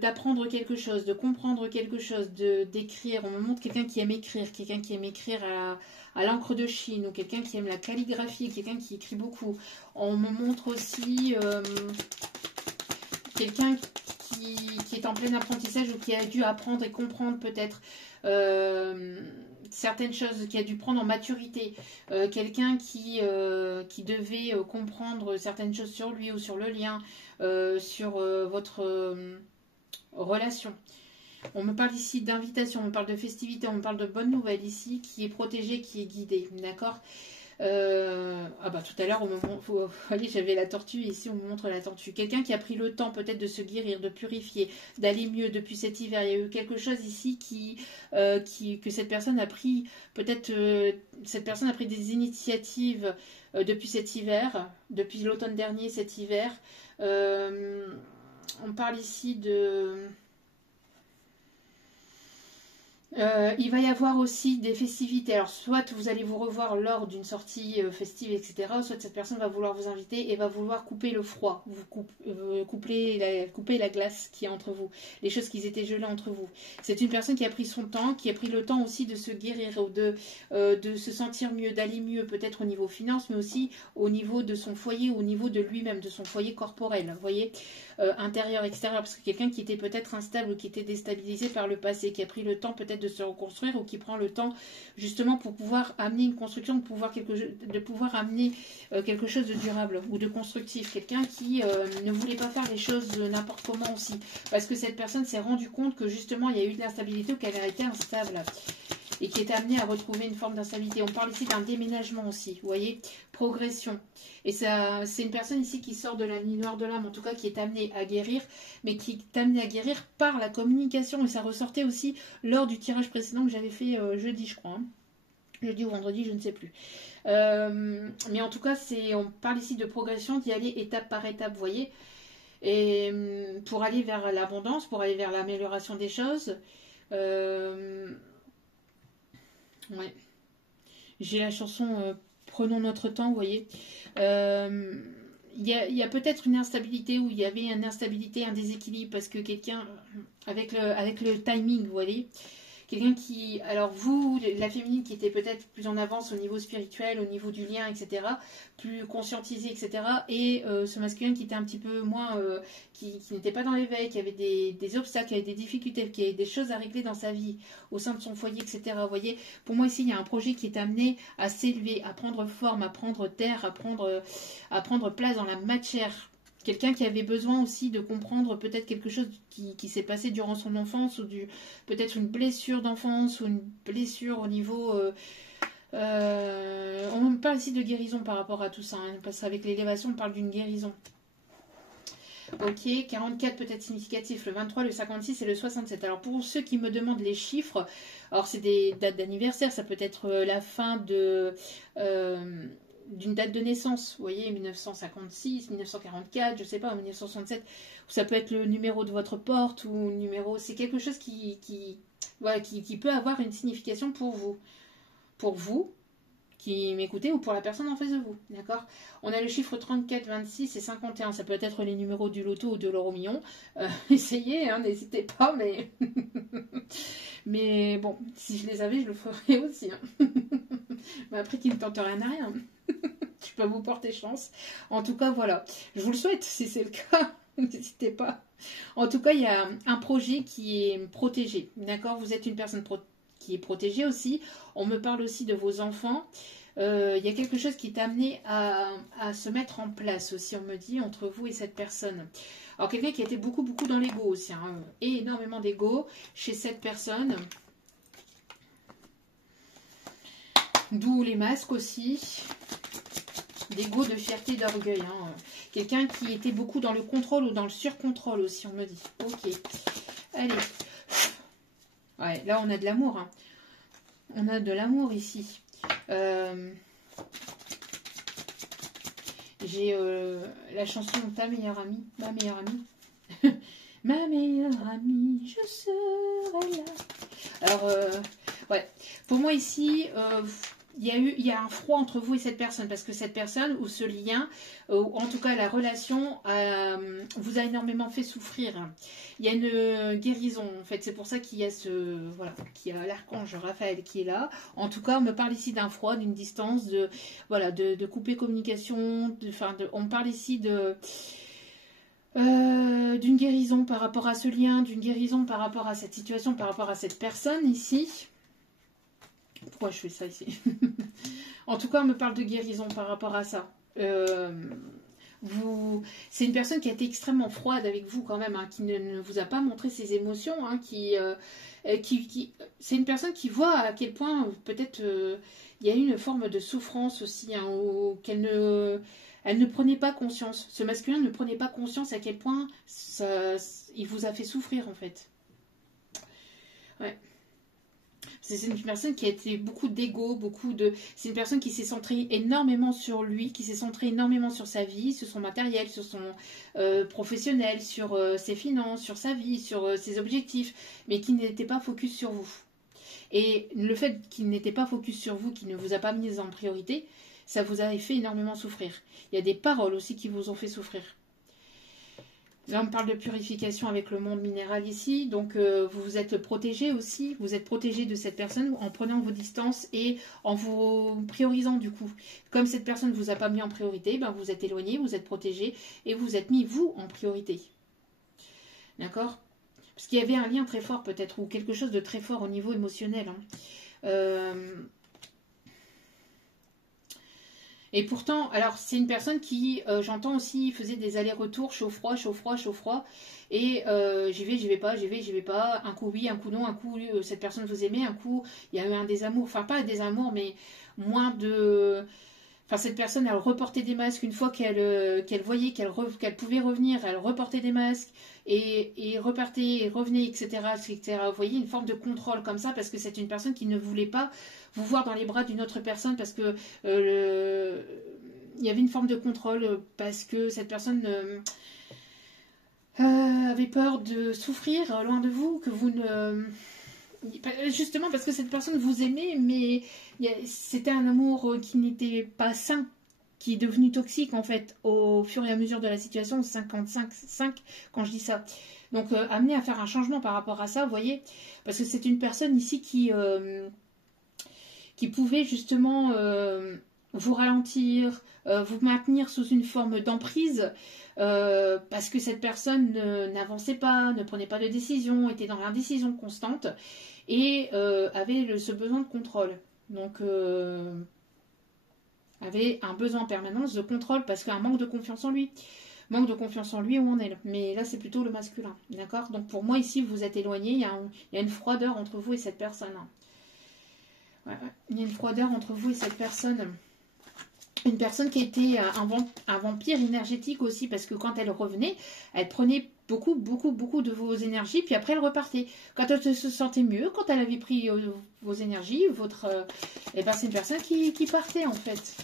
d'apprendre quelque chose, de comprendre quelque chose, d'écrire. On me montre quelqu'un qui aime écrire à l'encre de Chine, ou quelqu'un qui aime la calligraphie, quelqu'un qui écrit beaucoup. On me montre aussi quelqu'un qui est en plein apprentissage, ou qui a dû apprendre et comprendre peut-être certaines choses, qui a dû prendre en maturité, quelqu'un qui devait comprendre certaines choses sur lui, ou sur le lien, sur votre relation. On me parle ici d'invitation, on me parle de festivité, on me parle de bonnes nouvelles ici, qui est protégé, qui est guidé, d'accord. Ah bah tout à l'heure, au moment où j'avais la tortue, ici on me montre la tortue. Quelqu'un qui a pris le temps peut-être de se guérir, de purifier, d'aller mieux depuis cet hiver. Il y a eu quelque chose ici que cette personne a pris, peut-être cette personne a pris des initiatives depuis cet hiver, depuis l'automne dernier, cet hiver. On parle ici de... il va y avoir aussi des festivités. Alors, soit vous allez vous revoir lors d'une sortie festive, etc. Soit cette personne va vouloir vous inviter et va vouloir couper le froid, couper la glace qui est entre vous, les choses qui étaient gelées entre vous. C'est une personne qui a pris son temps, qui a pris le temps aussi de se guérir, ou de se sentir mieux, d'aller mieux, peut-être au niveau finance, mais aussi au niveau de son foyer, au niveau de lui-même, de son foyer corporel, vous voyez, intérieur, extérieur. Parce que quelqu'un qui était peut-être instable, ou qui était déstabilisé par le passé, qui a pris le temps peut-être de se reconstruire, ou qui prend le temps justement pour pouvoir amener une construction, de pouvoir amener quelque chose de durable ou de constructif. Quelqu'un qui ne voulait pas faire les choses n'importe comment aussi, parce que cette personne s'est rendue compte que justement il y a eu de l'instabilité, ou qu'elle a été instable. et qui est amené à retrouver une forme d'instabilité. On parle ici d'un déménagement aussi, vous voyez, progression. Et ça, c'est une personne ici qui sort de la nuit noire de l'âme, en tout cas qui est amenée à guérir, mais qui est amenée à guérir par la communication. Et ça ressortait aussi lors du tirage précédent que j'avais fait jeudi, je crois. Hein. Jeudi ou vendredi, je ne sais plus. Mais en tout cas, on parle ici de progression, d'y aller étape par étape, vous voyez. Et pour aller vers l'abondance, pour aller vers l'amélioration des choses. Ouais. J'ai la chanson Prenons notre temps, vous voyez. Il y a peut-être une instabilité, ou il y avait une instabilité, un déséquilibre, parce que quelqu'un, avec le timing, vous voyez, quelqu'un qui, alors vous, la féminine qui était peut-être plus en avance au niveau spirituel, au niveau du lien, etc., plus conscientisé, etc., et ce masculin qui était un petit peu moins, qui n'était pas dans l'éveil, qui avait des obstacles, qui avait des difficultés, qui avait des choses à régler dans sa vie, au sein de son foyer, etc. Vous voyez, pour moi ici, il y a un projet qui est amené à s'élever, à prendre forme, à prendre terre, à prendre place dans la matière. Quelqu'un qui avait besoin aussi de comprendre peut-être quelque chose qui s'est passé durant son enfance, ou peut-être une blessure d'enfance, ou une blessure au niveau... on parle ici de guérison par rapport à tout ça, hein, parce qu'avec l'élévation, on parle d'une guérison. Ok, 44 peut-être significatif, le 23, le 56 et le 67. Alors pour ceux qui me demandent les chiffres, alors c'est des dates d'anniversaire, ça peut être la fin d'une date de naissance, vous voyez, 1956, 1944, je sais pas, 1967, ça peut être le numéro de votre porte, ou le numéro, c'est quelque chose voilà, qui peut avoir une signification pour vous qui m'écoutez, ou pour la personne en face de vous, d'accord? On a le chiffre 34, 26 et 51, ça peut être les numéros du loto ou de l'euro million, essayez, hein, n'hésitez pas, mais... mais bon, si je les avais, je le ferais aussi, hein. Mais après, qui ne tente rien à rien. Je peux vous porter chance. En tout cas, voilà. Je vous le souhaite, si c'est le cas. N'hésitez pas. En tout cas, il y a un projet qui est protégé. D'accord? Vous êtes une personne qui est protégée aussi. On me parle aussi de vos enfants. Il y a quelque chose qui est amené à se mettre en place aussi, on me dit, entre vous et cette personne. Alors, quelqu'un qui a été beaucoup dans l'ego aussi. Hein, et énormément d'ego chez cette personne. D'où les masques aussi. D'ego, de fierté, d'orgueil. Hein. Quelqu'un qui était beaucoup dans le contrôle ou dans le surcontrôle aussi, on me dit. Ok. Allez. Ouais, là, on a de l'amour. Hein. On a de l'amour ici. J'ai la chanson Ta meilleure amie. Ma meilleure amie. Ma meilleure amie, je serai là. Alors, ouais. Pour moi ici... il y a un froid entre vous et cette personne, parce que cette personne, ou ce lien, ou en tout cas la relation, vous a énormément fait souffrir. Il y a une guérison, en fait. C'est pour ça qu'il y a voilà, qu'il y a l'archange Raphaël qui est là. En tout cas, on me parle ici d'un froid, d'une distance, de couper communication. On parle ici d'une guérison par rapport à ce lien, d'une guérison par rapport à cette situation, par rapport à cette personne ici. Pourquoi je fais ça ici? En tout cas, on me parle de guérison par rapport à ça. C'est une personne qui a été extrêmement froide avec vous quand même, hein, qui ne vous a pas montré ses émotions, hein, c'est une personne qui voit à quel point peut-être il y a eu une forme de souffrance aussi, hein, elle ne prenait pas conscience. Ce masculin ne prenait pas conscience à quel point il vous a fait souffrir en fait. Ouais. C'est une personne qui a été beaucoup d'ego, c'est une personne qui s'est centrée énormément sur lui, qui s'est centrée énormément sur sa vie, sur son matériel, sur son professionnel, sur ses finances, sur sa vie, sur ses objectifs, mais qui n'était pas focus sur vous. Et le fait qu'il n'était pas focus sur vous, qu'il ne vous a pas mis en priorité, ça vous a fait énormément souffrir. Il y a des paroles aussi qui vous ont fait souffrir. Là, on parle de purification avec le monde minéral ici. Donc, vous êtes protégé aussi. Vous êtes protégé de cette personne en prenant vos distances et en vous priorisant du coup. Comme cette personne ne vous a pas mis en priorité, ben, vous êtes éloigné, vous êtes protégé et vous êtes mis, vous, en priorité. D'accord? Parce qu'il y avait un lien très fort peut-être, ou quelque chose de très fort au niveau émotionnel. Hein. Et pourtant, alors c'est une personne qui, j'entends aussi, faisait des allers-retours, chaud-froid, chaud-froid, chaud-froid. Et j'y vais pas, j'y vais pas. Un coup oui, un coup non, un coup cette personne vous aimait, un coup il y a eu un désamour. Enfin pas un désamour, mais moins de... Enfin cette personne, elle reportait des masques. Une fois qu'elle voyait qu'elle pouvait revenir, elle reportait des masques et repartait et revenait, etc., etc. Vous voyez, une forme de contrôle comme ça parce que c'est une personne qui ne voulait pas vous voir dans les bras d'une autre personne parce que il y avait une forme de contrôle parce que cette personne avait peur de souffrir loin de vous, que vous ne... Justement parce que cette personne vous aimait, mais c'était un amour qui n'était pas sain, qui est devenu toxique en fait au fur et à mesure de la situation, 55-5 quand je dis ça. Donc amené à faire un changement par rapport à ça, vous voyez, parce que c'est une personne ici qui pouvait justement vous ralentir, vous maintenir sous une forme d'emprise, parce que cette personne n'avançait pas, ne prenait pas de décision, était dans l'indécision constante et avait ce besoin de contrôle. Donc avait un besoin en permanence de contrôle parce qu'un manque de confiance en lui. Manque de confiance en lui ou en elle. Mais là, c'est plutôt le masculin. D'accord? Donc pour moi, ici, vous êtes éloigné. Il y a une froideur entre vous et cette personne. Ouais, ouais. Il y a une froideur entre vous et cette personne. Une personne qui était un vampire énergétique aussi, parce que quand elle revenait, elle prenait beaucoup, beaucoup, beaucoup de vos énergies, puis après elle repartait. Quand elle se sentait mieux, quand elle avait pris vos énergies, ben c'est une personne qui partait en fait.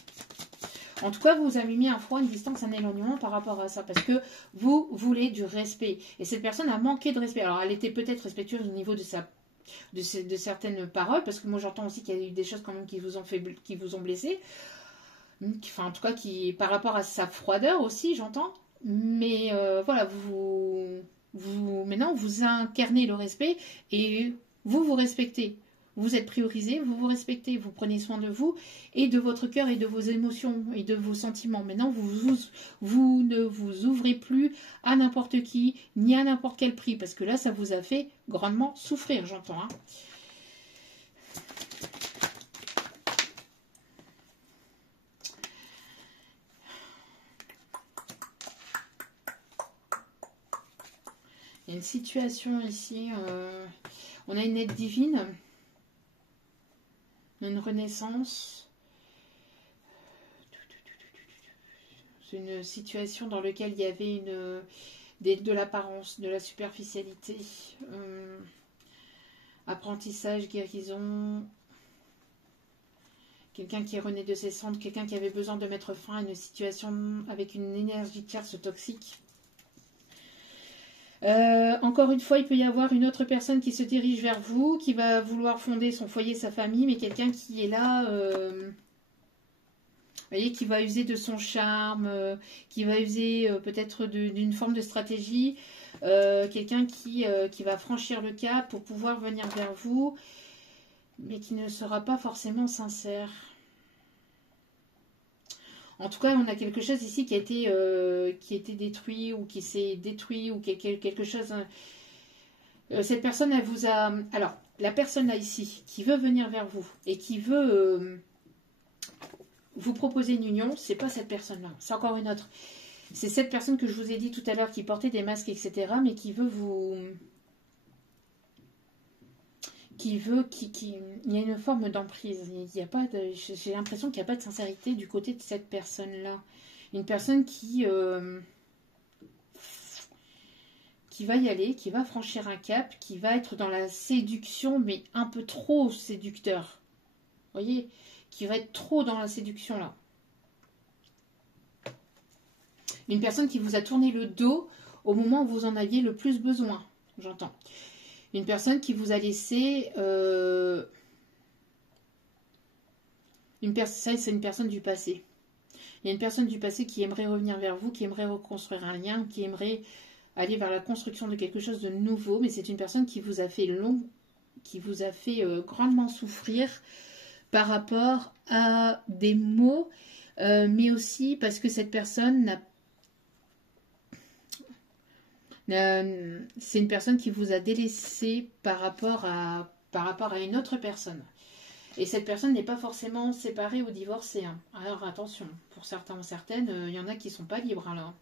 En tout cas, vous avez mis un froid, une distance, un éloignement par rapport à ça, parce que vous voulez du respect. Et cette personne a manqué de respect. Alors, elle était peut-être respectueuse au niveau de certaines paroles, parce que moi j'entends aussi qu'il y a eu des choses quand même qui vous ont blessé. Enfin, en tout cas, par rapport à sa froideur aussi, j'entends. Mais voilà, maintenant, vous incarnez le respect et vous respectez. Vous êtes priorisé, vous vous respectez, vous prenez soin de vous et de votre cœur et de vos émotions et de vos sentiments. Maintenant, vous ne vous ouvrez plus à n'importe qui, ni à n'importe quel prix, parce que là, ça vous a fait grandement souffrir, j'entends. Hein. Il y a une situation ici, on a une aide divine, une renaissance. C'est une situation dans laquelle il y avait de l'apparence, de la superficialité, apprentissage, guérison, quelqu'un qui renaît de ses cendres, quelqu'un qui avait besoin de mettre fin à une situation avec une énergie tierce toxique. Encore une fois, il peut y avoir une autre personne qui se dirige vers vous, qui va vouloir fonder son foyer, sa famille, mais quelqu'un qui est là, vous voyez, qui va user de son charme, qui va user peut-être d'une forme de stratégie, quelqu'un qui va franchir le cap pour pouvoir venir vers vous, mais qui ne sera pas forcément sincère. En tout cas, on a quelque chose ici qui a été détruit ou qui s'est détruit ou quelque chose. Cette personne, elle vous a... Alors, la personne là ici, qui veut venir vers vous et qui veut vous proposer une union, c'est pas cette personne-là, c'est encore une autre. C'est cette personne que je vous ai dit tout à l'heure qui portait des masques, etc., mais qui veut vous... Il y a une forme d'emprise. J'ai l'impression qu'il n'y a pas de sincérité du côté de cette personne-là. Une personne qui va y aller, qui va franchir un cap, qui va être dans la séduction, mais un peu trop séducteur. Vous voyez, qui va être trop dans la séduction là. Une personne qui vous a tourné le dos au moment où vous en aviez le plus besoin, j'entends. Une personne qui vous a laissé... ça, c'est une personne du passé. Il y a une personne du passé qui aimerait revenir vers vous, qui aimerait reconstruire un lien, qui aimerait aller vers la construction de quelque chose de nouveau, mais c'est une personne qui vous a fait grandement souffrir par rapport à des mots, mais aussi parce que cette personne c'est une personne qui vous a délaissé par rapport à une autre personne. Et cette personne n'est pas forcément séparée ou divorcée. Hein. Alors attention, pour certains ou certaines, il y en a qui ne sont pas libres. Hein, là.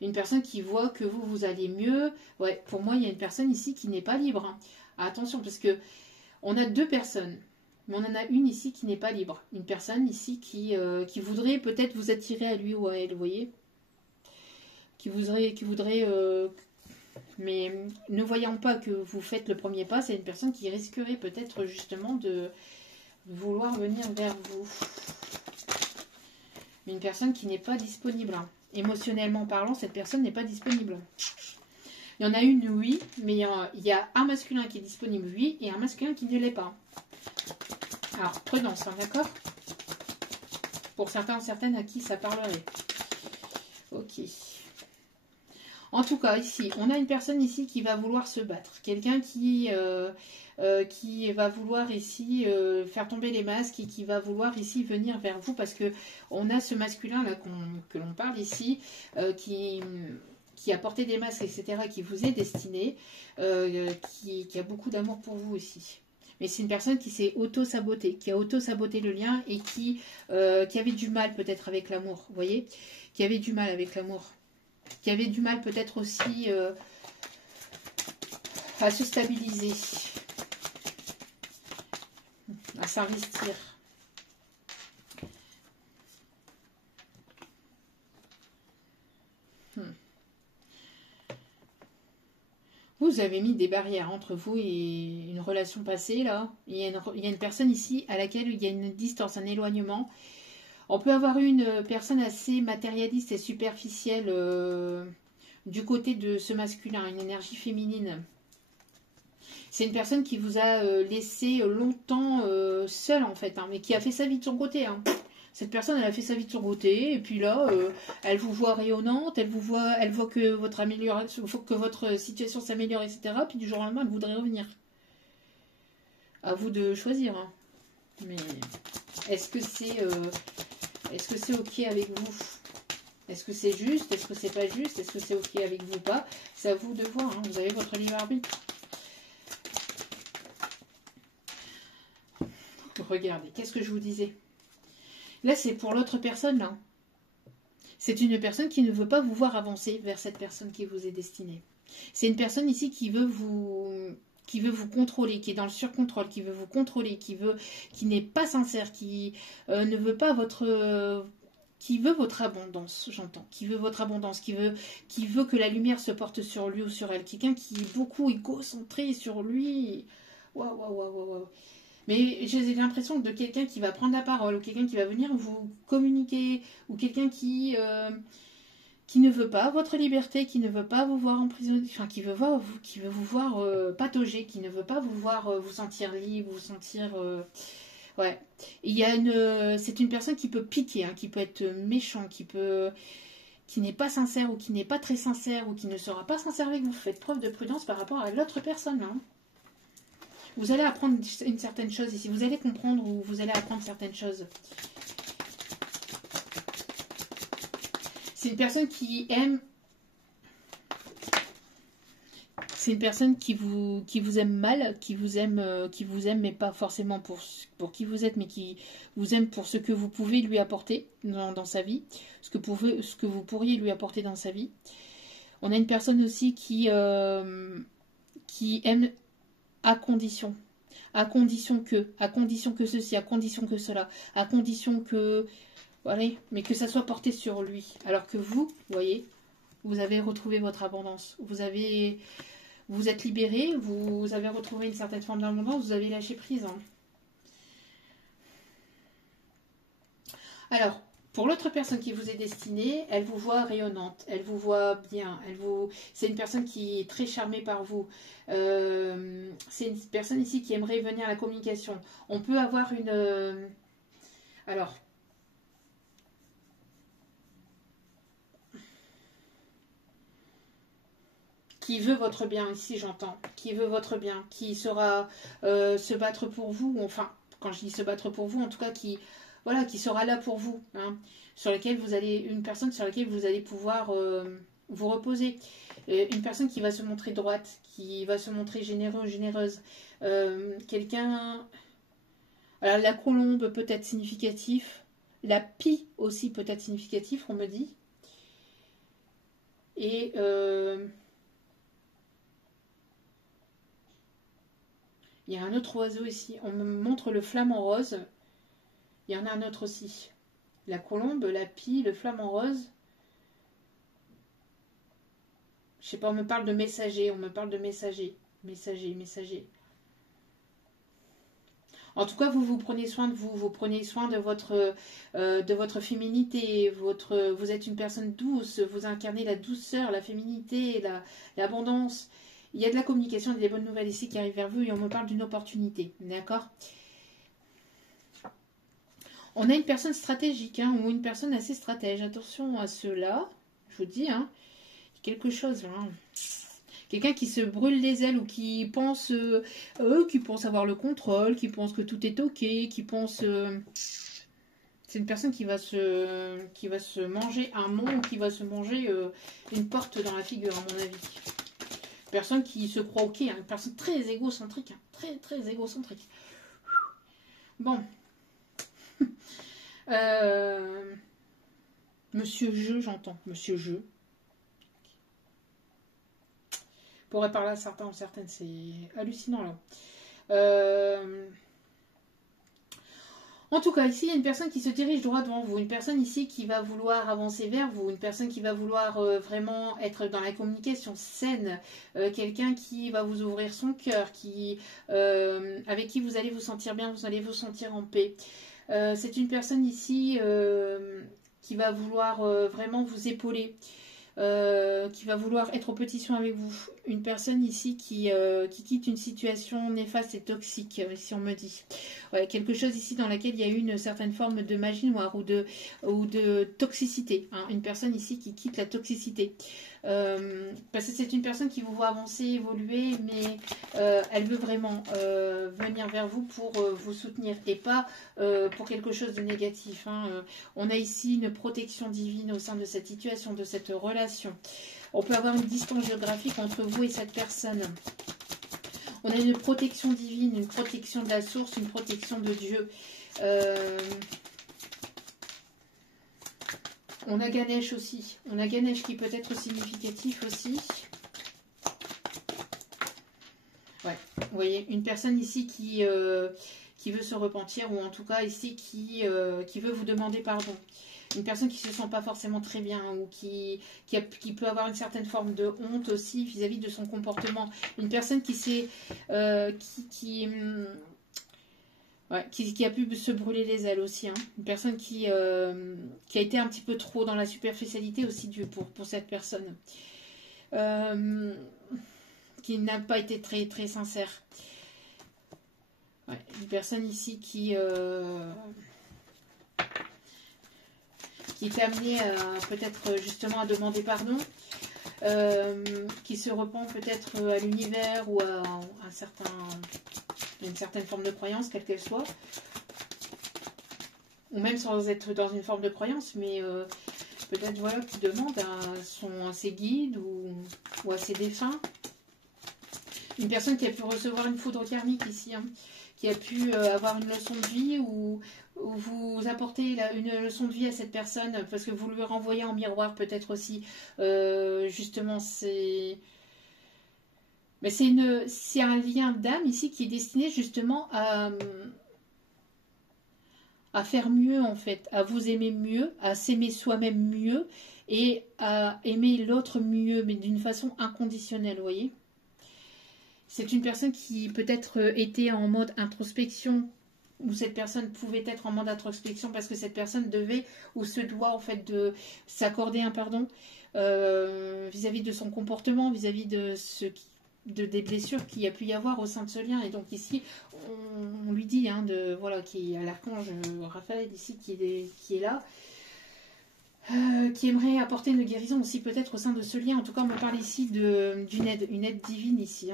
Une personne qui voit que vous allez mieux. Ouais, pour moi, il y a une personne ici qui n'est pas libre. Hein. Attention, parce que on a deux personnes. Mais on en a une ici qui n'est pas libre. Une personne ici qui voudrait peut-être vous attirer à lui ou à elle, vous voyez, qui voudrait mais ne voyant pas que vous faites le premier pas, c'est une personne qui risquerait peut-être justement de vouloir venir vers vous. Mais une personne qui n'est pas disponible. Hein. Émotionnellement parlant, cette personne n'est pas disponible. Il y en a une, oui, mais il y a un masculin qui est disponible, oui, et un masculin qui ne l'est pas. Alors, prudence, hein, d'accord? Pour certains ou certaines à qui ça parlerait. Ok. En tout cas, ici, on a une personne ici qui va vouloir se battre. Quelqu'un qui va vouloir ici faire tomber les masques et qui va vouloir ici venir vers vous parce que on a ce masculin là que l'on parle ici qui a porté des masques, etc., qui vous est destiné, qui a beaucoup d'amour pour vous aussi. Mais c'est une personne qui s'est auto-sabotée, qui a auto-saboté le lien et qui avait du mal peut-être avec l'amour, vous voyez, qui avait du mal avec l'amour, qui avait du mal peut-être aussi à se stabiliser, à s'investir. Vous avez mis des barrières entre vous et une relation passée, là. Il y a une personne ici à laquelle il y a une distance, un éloignement. On peut avoir une personne assez matérialiste et superficielle du côté de ce masculin, une énergie féminine. C'est une personne qui vous a laissé longtemps seule, en fait, hein, mais qui a fait sa vie de son côté, hein. Cette personne, elle a fait sa vie de son côté, et puis là, elle vous voit rayonnante, elle voit que votre situation s'améliore, etc. Puis du jour au lendemain, elle voudrait revenir. À vous de choisir. Hein. Mais est-ce que c'est ok avec vous? Est-ce que c'est juste? Est-ce que c'est pas juste? Est-ce que c'est ok avec vous ou pas? C'est à vous de voir. Hein. Vous avez votre libre arbitre. Regardez, qu'est-ce que je vous disais? Là, c'est pour l'autre personne, là. C'est une personne qui ne veut pas vous voir avancer vers cette personne qui vous est destinée. C'est une personne ici qui veut vous contrôler, qui est dans le surcontrôle, qui veut vous contrôler, qui n'est pas sincère, qui ne veut pas qui veut votre abondance, j'entends. Qui veut votre abondance, qui veut que la lumière se porte sur lui ou sur elle. Quelqu'un qui est beaucoup égocentré sur lui. Waouh, waouh, waouh, waouh. Mais j'ai l'impression de quelqu'un qui va prendre la parole, ou quelqu'un qui va venir vous communiquer, ou quelqu'un qui ne veut pas votre liberté, qui ne veut pas vous voir emprisonné, enfin qui veut vous voir patauger, qui ne veut pas vous voir vous sentir libre, vous sentir ouais. C'est une personne qui peut piquer, hein, qui peut être méchant, qui n'est pas sincère ou qui n'est pas très sincère ou qui ne sera pas sincère avec vous. Faites preuve de prudence par rapport à l'autre personne. Hein. Vous allez apprendre une certaine chose ici. Vous allez comprendre ou vous allez apprendre certaines choses. C'est une personne qui aime. C'est une personne qui vous aime mal, qui vous aime, mais pas forcément pour qui vous êtes, mais qui vous aime pour ce que vous pouvez lui apporter dans sa vie, ce que vous pourriez lui apporter dans sa vie. On a une personne aussi qui aime à condition que ceci, à condition que cela, à condition que, voilà, mais que ça soit porté sur lui. Alors que vous voyez, vous avez retrouvé votre abondance, vous êtes libéré, vous avez retrouvé une certaine forme d'abondance, vous avez lâché prise. Hein. Alors, pour l'autre personne qui vous est destinée, elle vous voit rayonnante, elle vous voit bien, c'est une personne qui est très charmée par vous. C'est une personne ici qui aimerait venir à la communication. On peut avoir une... alors... qui veut votre bien, ici j'entends, qui veut votre bien, qui saura se battre pour vous, enfin, quand je dis se battre pour vous, en tout cas qui sera là pour vous, hein, une personne sur laquelle vous allez pouvoir vous reposer, une personne qui va se montrer droite, qui va se montrer généreux, généreuse, quelqu'un, Alors la colombe peut être significatif. La pie aussi peut être significatif, on me dit. Et il y a un autre oiseau ici. On me montre le flamant rose. Il y en a un autre aussi. La colombe, la pie, le flamant rose. Je sais pas, on me parle de messager. On me parle de messager. Messager. En tout cas, vous prenez soin de vous. Vous prenez soin de votre féminité. Vous êtes une personne douce. Vous incarnez la douceur, la féminité, l'abondance. Il y a de la communication et des bonnes nouvelles ici qui arrivent vers vous et on me parle d'une opportunité. D'accord ? On a une personne stratégique ou une personne assez stratège. Attention à cela. Je vous dis, quelque chose. Quelqu'un qui se brûle les ailes ou qui pense avoir le contrôle, qui pense que tout est ok, qui pense... c'est une personne qui va se manger un mont ou qui va se manger une porte dans la figure, à mon avis. Personne qui se croit ok, une personne très égocentrique, très très égocentrique. Bon. Monsieur Je, j'entends. Monsieur Je. Pourrait parler à certains ou certaines, c'est hallucinant là. En tout cas, ici, il y a une personne qui se dirige droit devant vous, une personne ici qui va vouloir avancer vers vous, une personne qui va vouloir vraiment être dans la communication saine, quelqu'un qui va vous ouvrir son cœur, avec qui vous allez vous sentir bien, vous allez vous sentir en paix. C'est une personne ici qui va vouloir vraiment vous épauler. Qui va vouloir être en petit soin avec vous. Une personne ici qui quitte une situation néfaste et toxique, si on me dit. Ouais, quelque chose ici dans laquelle il y a eu une certaine forme de magie noire ou de toxicité. Une personne ici qui quitte la toxicité. Parce que c'est une personne qui vous voit avancer, évoluer, mais elle veut vraiment venir vers vous pour vous soutenir et pas pour quelque chose de négatif. On a ici une protection divine au sein de cette situation, de cette relation. On peut avoir une distance géographique entre vous et cette personne. On a une protection divine, une protection de la source, une protection de Dieu. On a Ganesh aussi. On a Ganesh qui peut être significatif aussi. Ouais, vous voyez, une personne ici qui veut se repentir ou en tout cas ici qui veut vous demander pardon. Une personne qui ne se sent pas forcément très bien ou qui peut avoir une certaine forme de honte aussi vis-à-vis de son comportement. Une personne qui a pu se brûler les ailes aussi. Une personne qui a été un petit peu trop dans la superficialité aussi pour cette personne. Qui n'a pas été très, très sincère. Ouais, une personne ici qui est amenée peut-être justement à demander pardon, qui se repent peut-être à l'univers ou à une certaine forme de croyance, quelle qu'elle soit, ou même sans être dans une forme de croyance, mais peut-être voilà, qui demande à ses guides ou à ses défunts. Une personne qui a pu recevoir une foudre karmique ici, qui a pu avoir une leçon de vie ou vous apportez une leçon de vie à cette personne parce que vous lui renvoyez en miroir peut-être aussi. Justement, c'est un lien d'âme ici qui est destiné justement à faire mieux en fait, à vous aimer mieux, à s'aimer soi-même mieux et à aimer l'autre mieux, mais d'une façon inconditionnelle, vous voyez. C'est une personne qui peut-être était en mode introspection, ou cette personne pouvait être en mode introspection parce que cette personne devait ou se doit en fait de s'accorder un pardon vis-à-vis de son comportement, vis-à-vis de des blessures qu'il y a pu y avoir au sein de ce lien. Et donc ici, on lui dit qu'il y a l'archange Raphaël ici qui est là. Qui aimerait apporter une guérison aussi peut-être au sein de ce lien. En tout cas, on me parle ici une aide divine ici.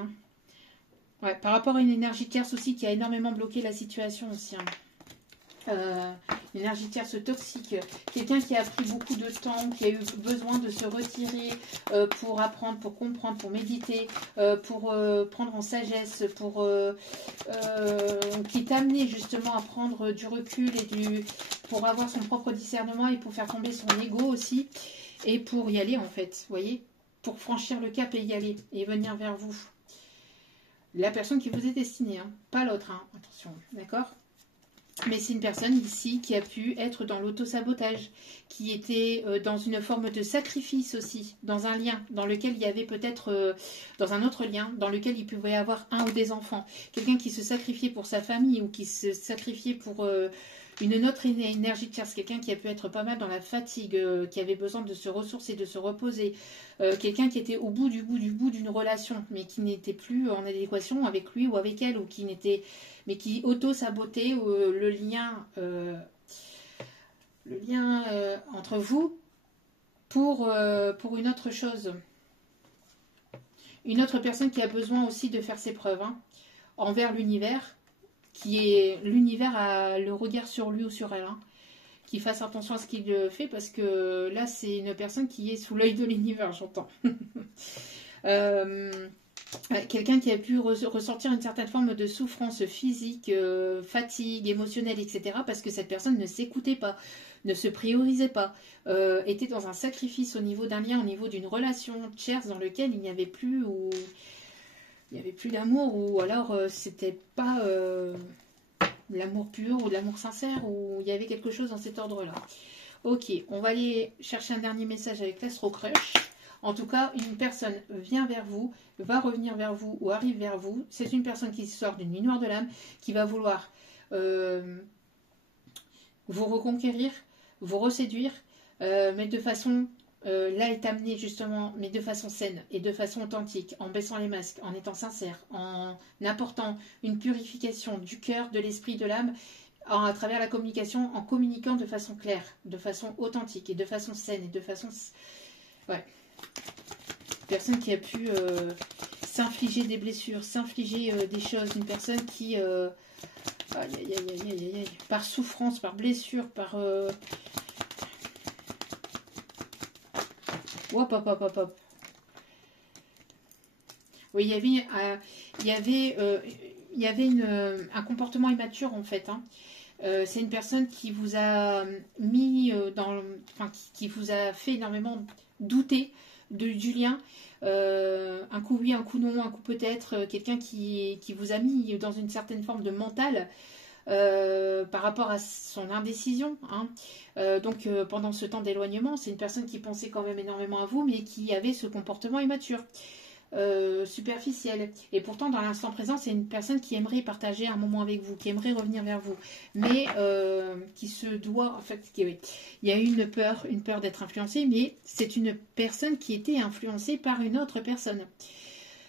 Ouais, par rapport à une énergie tierce aussi qui a énormément bloqué la situation aussi. énergie tierce toxique, quelqu'un qui a pris beaucoup de temps, qui a eu besoin de se retirer pour apprendre, pour comprendre, pour méditer, pour prendre en sagesse, qui t'a amené justement à prendre du recul et pour avoir son propre discernement et pour faire tomber son ego aussi, et pour y aller en fait, vous voyez, pour franchir le cap et y aller, et venir vers vous. La personne qui vous est destinée, hein, pas l'autre, hein, attention, d'accord? Mais c'est une personne ici qui a pu être dans l'auto-sabotage, qui était dans une forme de sacrifice aussi, dans un lien, dans lequel il y avait peut-être, dans un autre lien, dans lequel il pouvait y avoir un ou des enfants. Quelqu'un qui se sacrifiait pour sa famille ou qui se sacrifiait pour une autre énergie tierce. Quelqu'un qui a pu être pas mal dans la fatigue, qui avait besoin de se ressourcer, de se reposer. Quelqu'un qui était au bout du bout d'une relation, mais qui n'était plus en adéquation avec lui ou avec elle, ou qui n'était... mais qui auto-sabotait le lien, entre vous pour une autre chose. Une autre personne qui a besoin aussi de faire ses preuves, hein, envers l'univers, l'univers a le regard sur lui ou sur elle, hein, qui fasse attention à ce qu'il fait, parce que là c'est une personne qui est sous l'œil de l'univers, j'entends. Quelqu'un qui a pu ressentir une certaine forme de souffrance physique, fatigue, émotionnelle, etc. Parce que cette personne ne s'écoutait pas, ne se priorisait pas, était dans un sacrifice au niveau d'un lien, au niveau d'une relation tierce dans lequel il n'y avait plus d'amour, ou alors c'était pas l'amour pur ou de l'amour sincère, ou il y avait quelque chose dans cet ordre-là. Ok, on va aller chercher un dernier message avec l'Astro Crush. En tout cas, une personne vient vers vous, va revenir vers vous ou arrive vers vous. C'est une personne qui sort d'une nuit noire de l'âme, qui va vouloir vous reconquérir, vous reséduire, mais de façon... là est amené justement, mais de façon saine et de façon authentique, en baissant les masques, en étant sincère, en apportant une purification du cœur, de l'esprit, de l'âme, à travers la communication, en communiquant de façon claire, de façon authentique et de façon saine et de façon... Ouais. Personne qui a pu s'infliger des blessures, s'infliger des choses, une personne qui, par souffrance, par blessure, par... Hop, hop, hop, hop, hop. Oui, il y avait un comportement immature en fait, hein. C'est une personne qui vous a mis qui vous a fait énormément douter du lien. Un coup oui, un coup non, un coup peut-être. Quelqu'un qui vous a mis dans une certaine forme de mental par rapport à son indécision, hein. Donc pendant ce temps d'éloignement, c'est une personne qui pensait quand même énormément à vous, mais qui avait ce comportement immature. Superficielle, et pourtant dans l'instant présent c'est une personne qui aimerait partager un moment avec vous, qui aimerait revenir vers vous, mais qui se doit, en fait, il y a une peur d'être influencée, mais c'est une personne qui était influencée par une autre personne.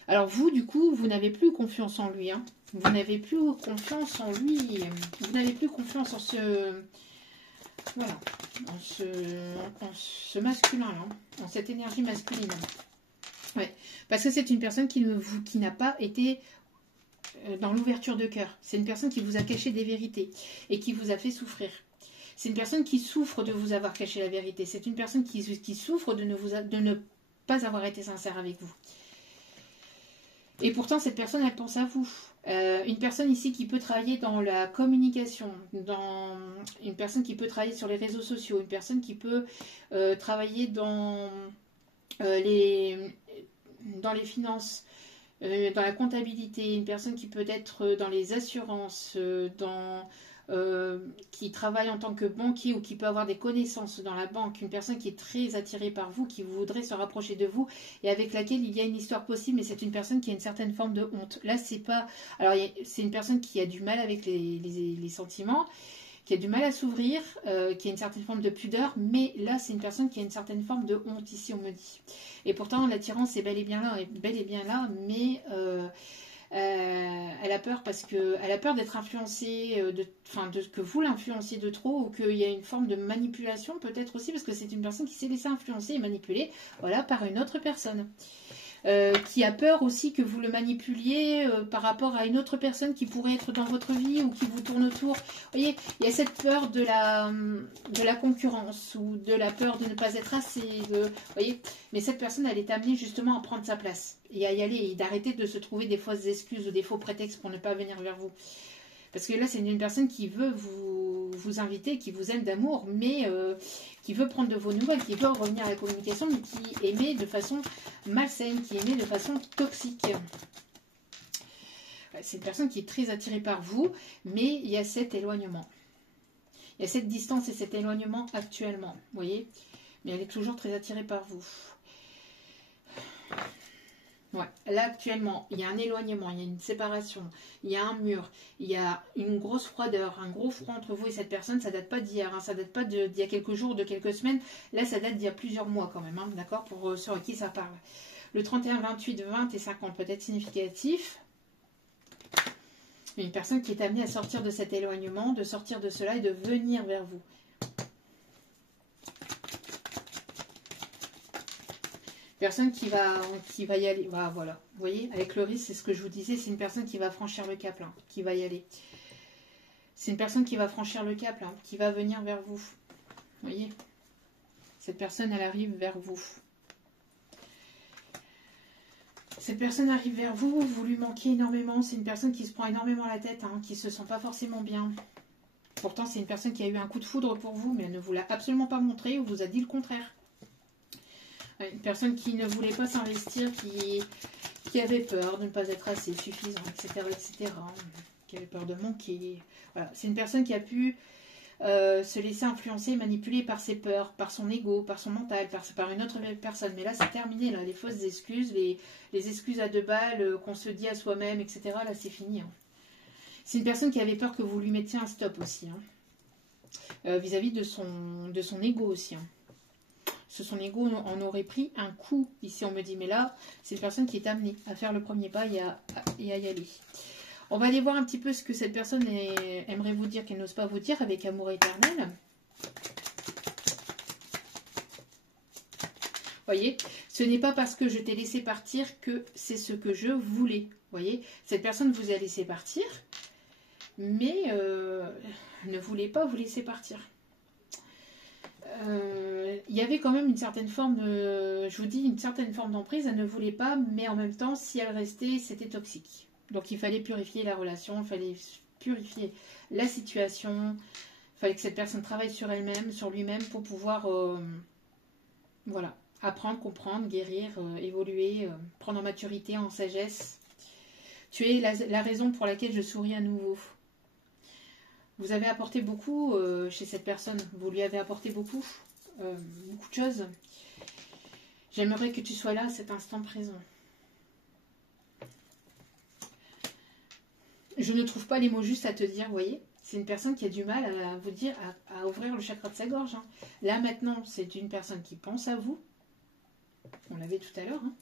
Alors vous, du coup, vous n'avez plus confiance en lui, hein. Vous n'avez plus confiance en lui, vous n'avez plus confiance en ce... Voilà, en ce masculin-là, en cette énergie masculine. Ouais, parce que c'est une personne qui n'a pas été dans l'ouverture de cœur. C'est une personne qui vous a caché des vérités et qui vous a fait souffrir. C'est une personne qui souffre de vous avoir caché la vérité. C'est une personne qui souffre de ne pas avoir été sincère avec vous. Et pourtant, cette personne, elle pense à vous. Une personne ici qui peut travailler dans la communication, une personne qui peut travailler sur les réseaux sociaux, une personne qui peut travailler dans les finances, dans la comptabilité, une personne qui peut être dans les assurances, qui travaille en tant que banquier ou qui peut avoir des connaissances dans la banque, une personne qui est très attirée par vous, qui voudrait se rapprocher de vous et avec laquelle il y a une histoire possible, mais c'est une personne qui a une certaine forme de honte. Là, c'est pas... Alors, c'est une personne qui a du mal avec les sentiments, qui a du mal à s'ouvrir, qui a une certaine forme de pudeur, mais là, c'est une personne qui a une certaine forme de honte, ici, on me dit. Et pourtant, l'attirance est bel et bien là, mais elle a peur parce qu'elle a peur d'être influencée, de que vous l'influenciez de trop, ou qu'il y a une forme de manipulation, peut-être aussi, parce que c'est une personne qui s'est laissée influencer et manipuler, voilà, par une autre personne. qui a peur aussi que vous le manipuliez par rapport à une autre personne qui pourrait être dans votre vie ou qui vous tourne autour. Vous voyez, il y a cette peur de la concurrence ou de la peur de ne pas être assez. Vous voyez, mais cette personne, elle est amenée justement à prendre sa place et à y aller et d'arrêter de se trouver des fausses excuses ou des faux prétextes pour ne pas venir vers vous. Parce que là, c'est une personne qui veut vous inviter, qui vous aime d'amour, mais qui veut prendre de vos nouvelles, qui veut revenir à la communication, mais qui émet de façon malsaine, qui émet de façon toxique. C'est une personne qui est très attirée par vous, mais il y a cet éloignement. Il y a cette distance et cet éloignement actuellement, vous voyez. Mais elle est toujours très attirée par vous. Ouais. Là, actuellement, il y a un éloignement, il y a une séparation, il y a un mur, il y a une grosse froideur, un gros froid entre vous et cette personne. Ça date pas d'hier, hein, ça date pas d'il y a quelques jours, de quelques semaines. Là, ça date d'il y a plusieurs mois quand même, hein, d'accord, pour ceux à qui ça parle. Le 31, 28, 20 et 50 peut être significatif. Une personne qui est amenée à sortir de cet éloignement, de sortir de cela et de venir vers vous. Personne qui va y aller. Voilà. Vous voyez, avec le risque, c'est ce que je vous disais, c'est une personne qui va franchir le cap, là, qui va y aller. C'est une personne qui va franchir le cap, là, qui va venir vers vous. Vous voyez, cette personne, elle arrive vers vous. Cette personne arrive vers vous, vous lui manquez énormément. C'est une personne qui se prend énormément la tête, hein, qui ne se sent pas forcément bien. Pourtant, c'est une personne qui a eu un coup de foudre pour vous, mais elle ne vous l'a absolument pas montré ou vous a dit le contraire. Une personne qui ne voulait pas s'investir, qui avait peur de ne pas être assez suffisant, etc. Qui avait peur de manquer. Voilà. C'est une personne qui a pu se laisser influencer et manipuler par ses peurs, par son ego, par son mental, par une autre personne. Mais là, c'est terminé. Là, les fausses excuses, les excuses à 2 balles qu'on se dit à soi-même, etc. Là, c'est fini. Hein. C'est une personne qui avait peur que vous lui mettiez un stop aussi. Hein. Vis-à-·vis de son ego aussi. Hein. Son ego en aurait pris un coup. Ici, on me dit, mais là, c'est une personne qui est amenée à faire le premier pas et à y aller. On va aller voir un petit peu ce que cette personne aimerait vous dire, qu'elle n'ose pas vous dire, avec amour éternel. Voyez, ce n'est pas parce que je t'ai laissé partir que c'est ce que je voulais. Voyez, cette personne vous a laissé partir, mais ne voulait pas vous laisser partir. Il y avait quand même une certaine forme de, je vous dis, une certaine forme d'emprise. Elle ne voulait pas, mais en même temps, si elle restait, c'était toxique. Donc il fallait purifier la relation, il fallait purifier la situation, il fallait que cette personne travaille sur elle-même, sur lui-même, pour pouvoir, voilà, apprendre, comprendre, guérir, évoluer, prendre en maturité, en sagesse. Tu es la raison pour laquelle je souris à nouveau. Vous avez apporté beaucoup chez cette personne. Vous lui avez apporté beaucoup de choses. J'aimerais que tu sois là à cet instant présent. Je ne trouve pas les mots justes à te dire, vous voyez. C'est une personne qui a du mal à vous dire, à ouvrir le chakra de sa gorge. Hein. Là maintenant, c'est une personne qui pense à vous. On l'avait tout à l'heure. Hein.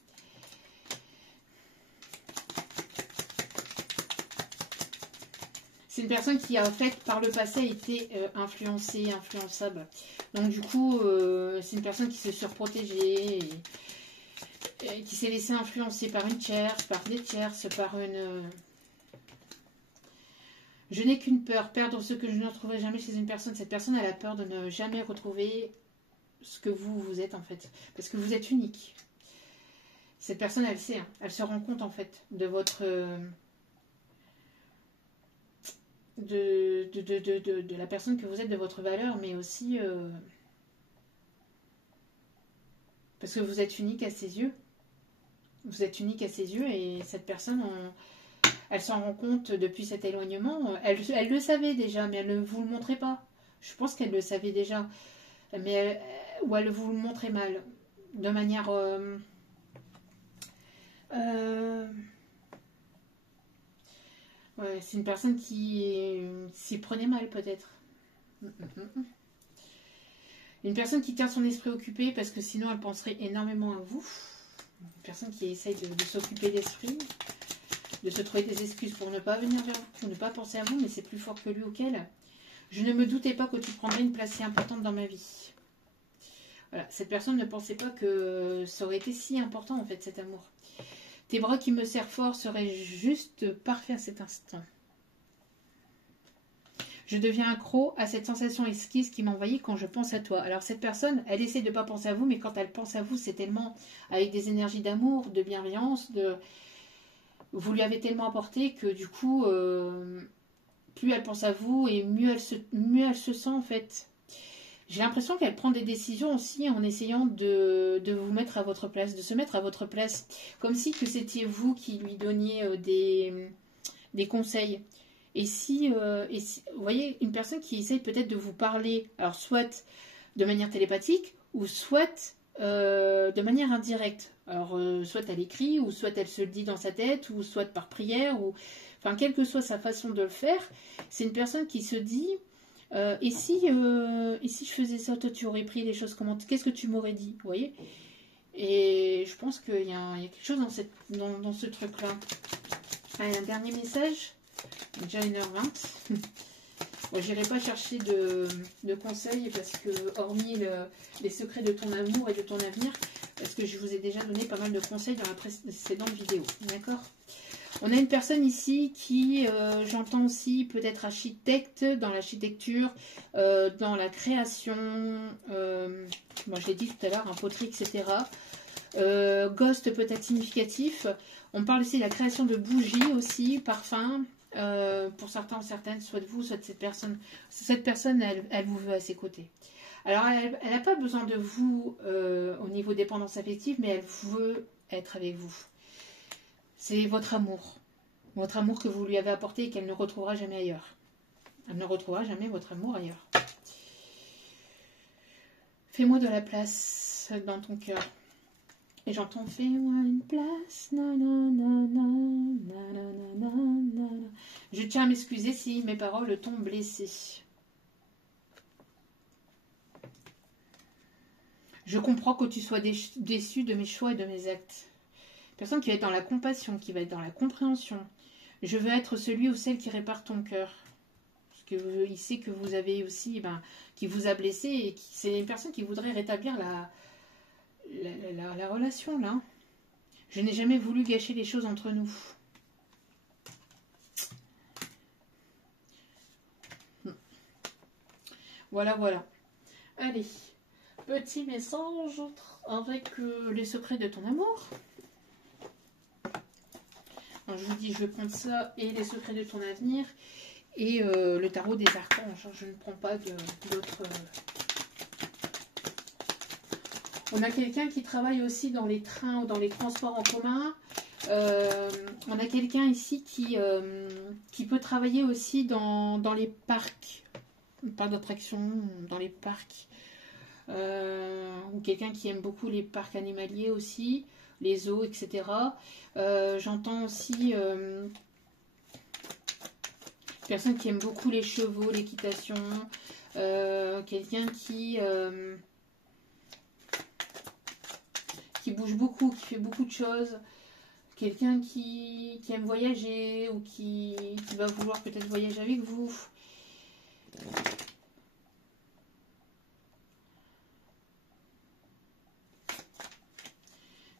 C'est une personne qui a en fait par le passé été influencée, influençable. Donc du coup, c'est une personne qui s'est surprotégée, et qui s'est laissée influencer par une tierce, par des tierces, par une... Je n'ai qu'une peur, perdre ce que je ne retrouverai jamais chez une personne. Cette personne, elle a peur de ne jamais retrouver ce que vous êtes en fait. Parce que vous êtes unique. Cette personne, elle sait, hein, elle se rend compte en fait de votre... De la personne que vous êtes, de votre valeur, mais aussi parce que vous êtes unique à ses yeux. Vous êtes unique à ses yeux et cette personne, elle s'en rend compte depuis cet éloignement. Elle le savait déjà, mais elle ne vous le montrait pas. Je pense qu'elle le savait déjà, mais ou elle vous le montrait mal, de manière... Ouais, c'est une personne qui s'y prenait mal peut-être. Une personne qui tient son esprit occupé parce que sinon elle penserait énormément à vous. Une personne qui essaye de s'occuper d'esprit, de se trouver des excuses pour ne pas venir vers vous, pour ne pas penser à vous, mais c'est plus fort que lui ou qu'elle. Je ne me doutais pas que tu prendrais une place si importante dans ma vie. Voilà, cette personne ne pensait pas que ça aurait été si important en fait cet amour. Tes bras qui me serrent fort seraient juste parfaits à cet instant. Je deviens accro à cette sensation exquise qui m'envahit quand je pense à toi. Alors cette personne, elle essaie de ne pas penser à vous, mais quand elle pense à vous, c'est tellement avec des énergies d'amour, de bienveillance, vous lui avez tellement apporté que du coup, plus elle pense à vous et mieux elle se sent en fait. J'ai l'impression qu'elle prend des décisions aussi en essayant de vous mettre à votre place, de se mettre à votre place, comme si que c'était vous qui lui donniez des conseils. Et si, vous voyez, une personne qui essaye peut-être de vous parler, alors soit de manière télépathique, ou soit de manière indirecte. Alors, soit elle écrit, ou soit elle se le dit dans sa tête, ou soit par prière, ou... Enfin, quelle que soit sa façon de le faire, c'est une personne qui se dit... et si je faisais ça, toi tu aurais pris les choses comment? Qu'est-ce que tu m'aurais dit? Vous voyez? Et je pense qu'il y a quelque chose dans ce truc-là. Allez, un dernier message. Déjà 1h20. Bon, j'irai pas chercher de conseils parce que, hormis les secrets de ton amour et de ton avenir, parce que je vous ai déjà donné pas mal de conseils dans la précédente vidéo. D'accord? On a une personne ici qui, j'entends aussi, peut être architecte, dans l'architecture, dans la création, moi je l'ai dit tout à l'heure, un poterie, etc. Ghost peut-être significatif. On parle aussi de la création de bougies aussi, parfums. Pour certains ou certaines, soit de vous, soit de cette personne. Cette personne, elle vous veut à ses côtés. Alors, elle n'a pas besoin de vous au niveau dépendance affective, mais elle veut être avec vous. C'est votre amour que vous lui avez apporté et qu'elle ne retrouvera jamais ailleurs. Elle ne retrouvera jamais votre amour ailleurs. Fais-moi de la place dans ton cœur. Et j'entends, fais-moi une place. Je tiens à m'excuser si mes paroles t'ont blessé. Je comprends que tu sois déçu de mes choix et de mes actes. Personne qui va être dans la compassion, qui va être dans la compréhension. Je veux être celui ou celle qui répare ton cœur. Parce qu'il sait que vous avez aussi, qui vous a blessé et c'est une personne qui voudrait rétablir la relation là. Je n'ai jamais voulu gâcher les choses entre nous. Voilà, voilà. Allez, petit message avec les secrets de ton amour. Alors, je vous dis, je vais prendre ça et les secrets de ton avenir et le tarot des archanges. Je ne prends pas d'autres... On a quelqu'un qui travaille aussi dans les trains ou dans les transports en commun. On a quelqu'un ici qui peut travailler aussi dans les parcs. Pas d'attraction, dans les parcs. Ou quelqu'un qui aime beaucoup les parcs animaliers aussi, les zoos, etc. J'entends aussi personne qui aime beaucoup les chevaux, l'équitation. Quelqu'un qui bouge beaucoup, qui fait beaucoup de choses, quelqu'un qui aime voyager ou qui va vouloir peut-être voyager avec vous.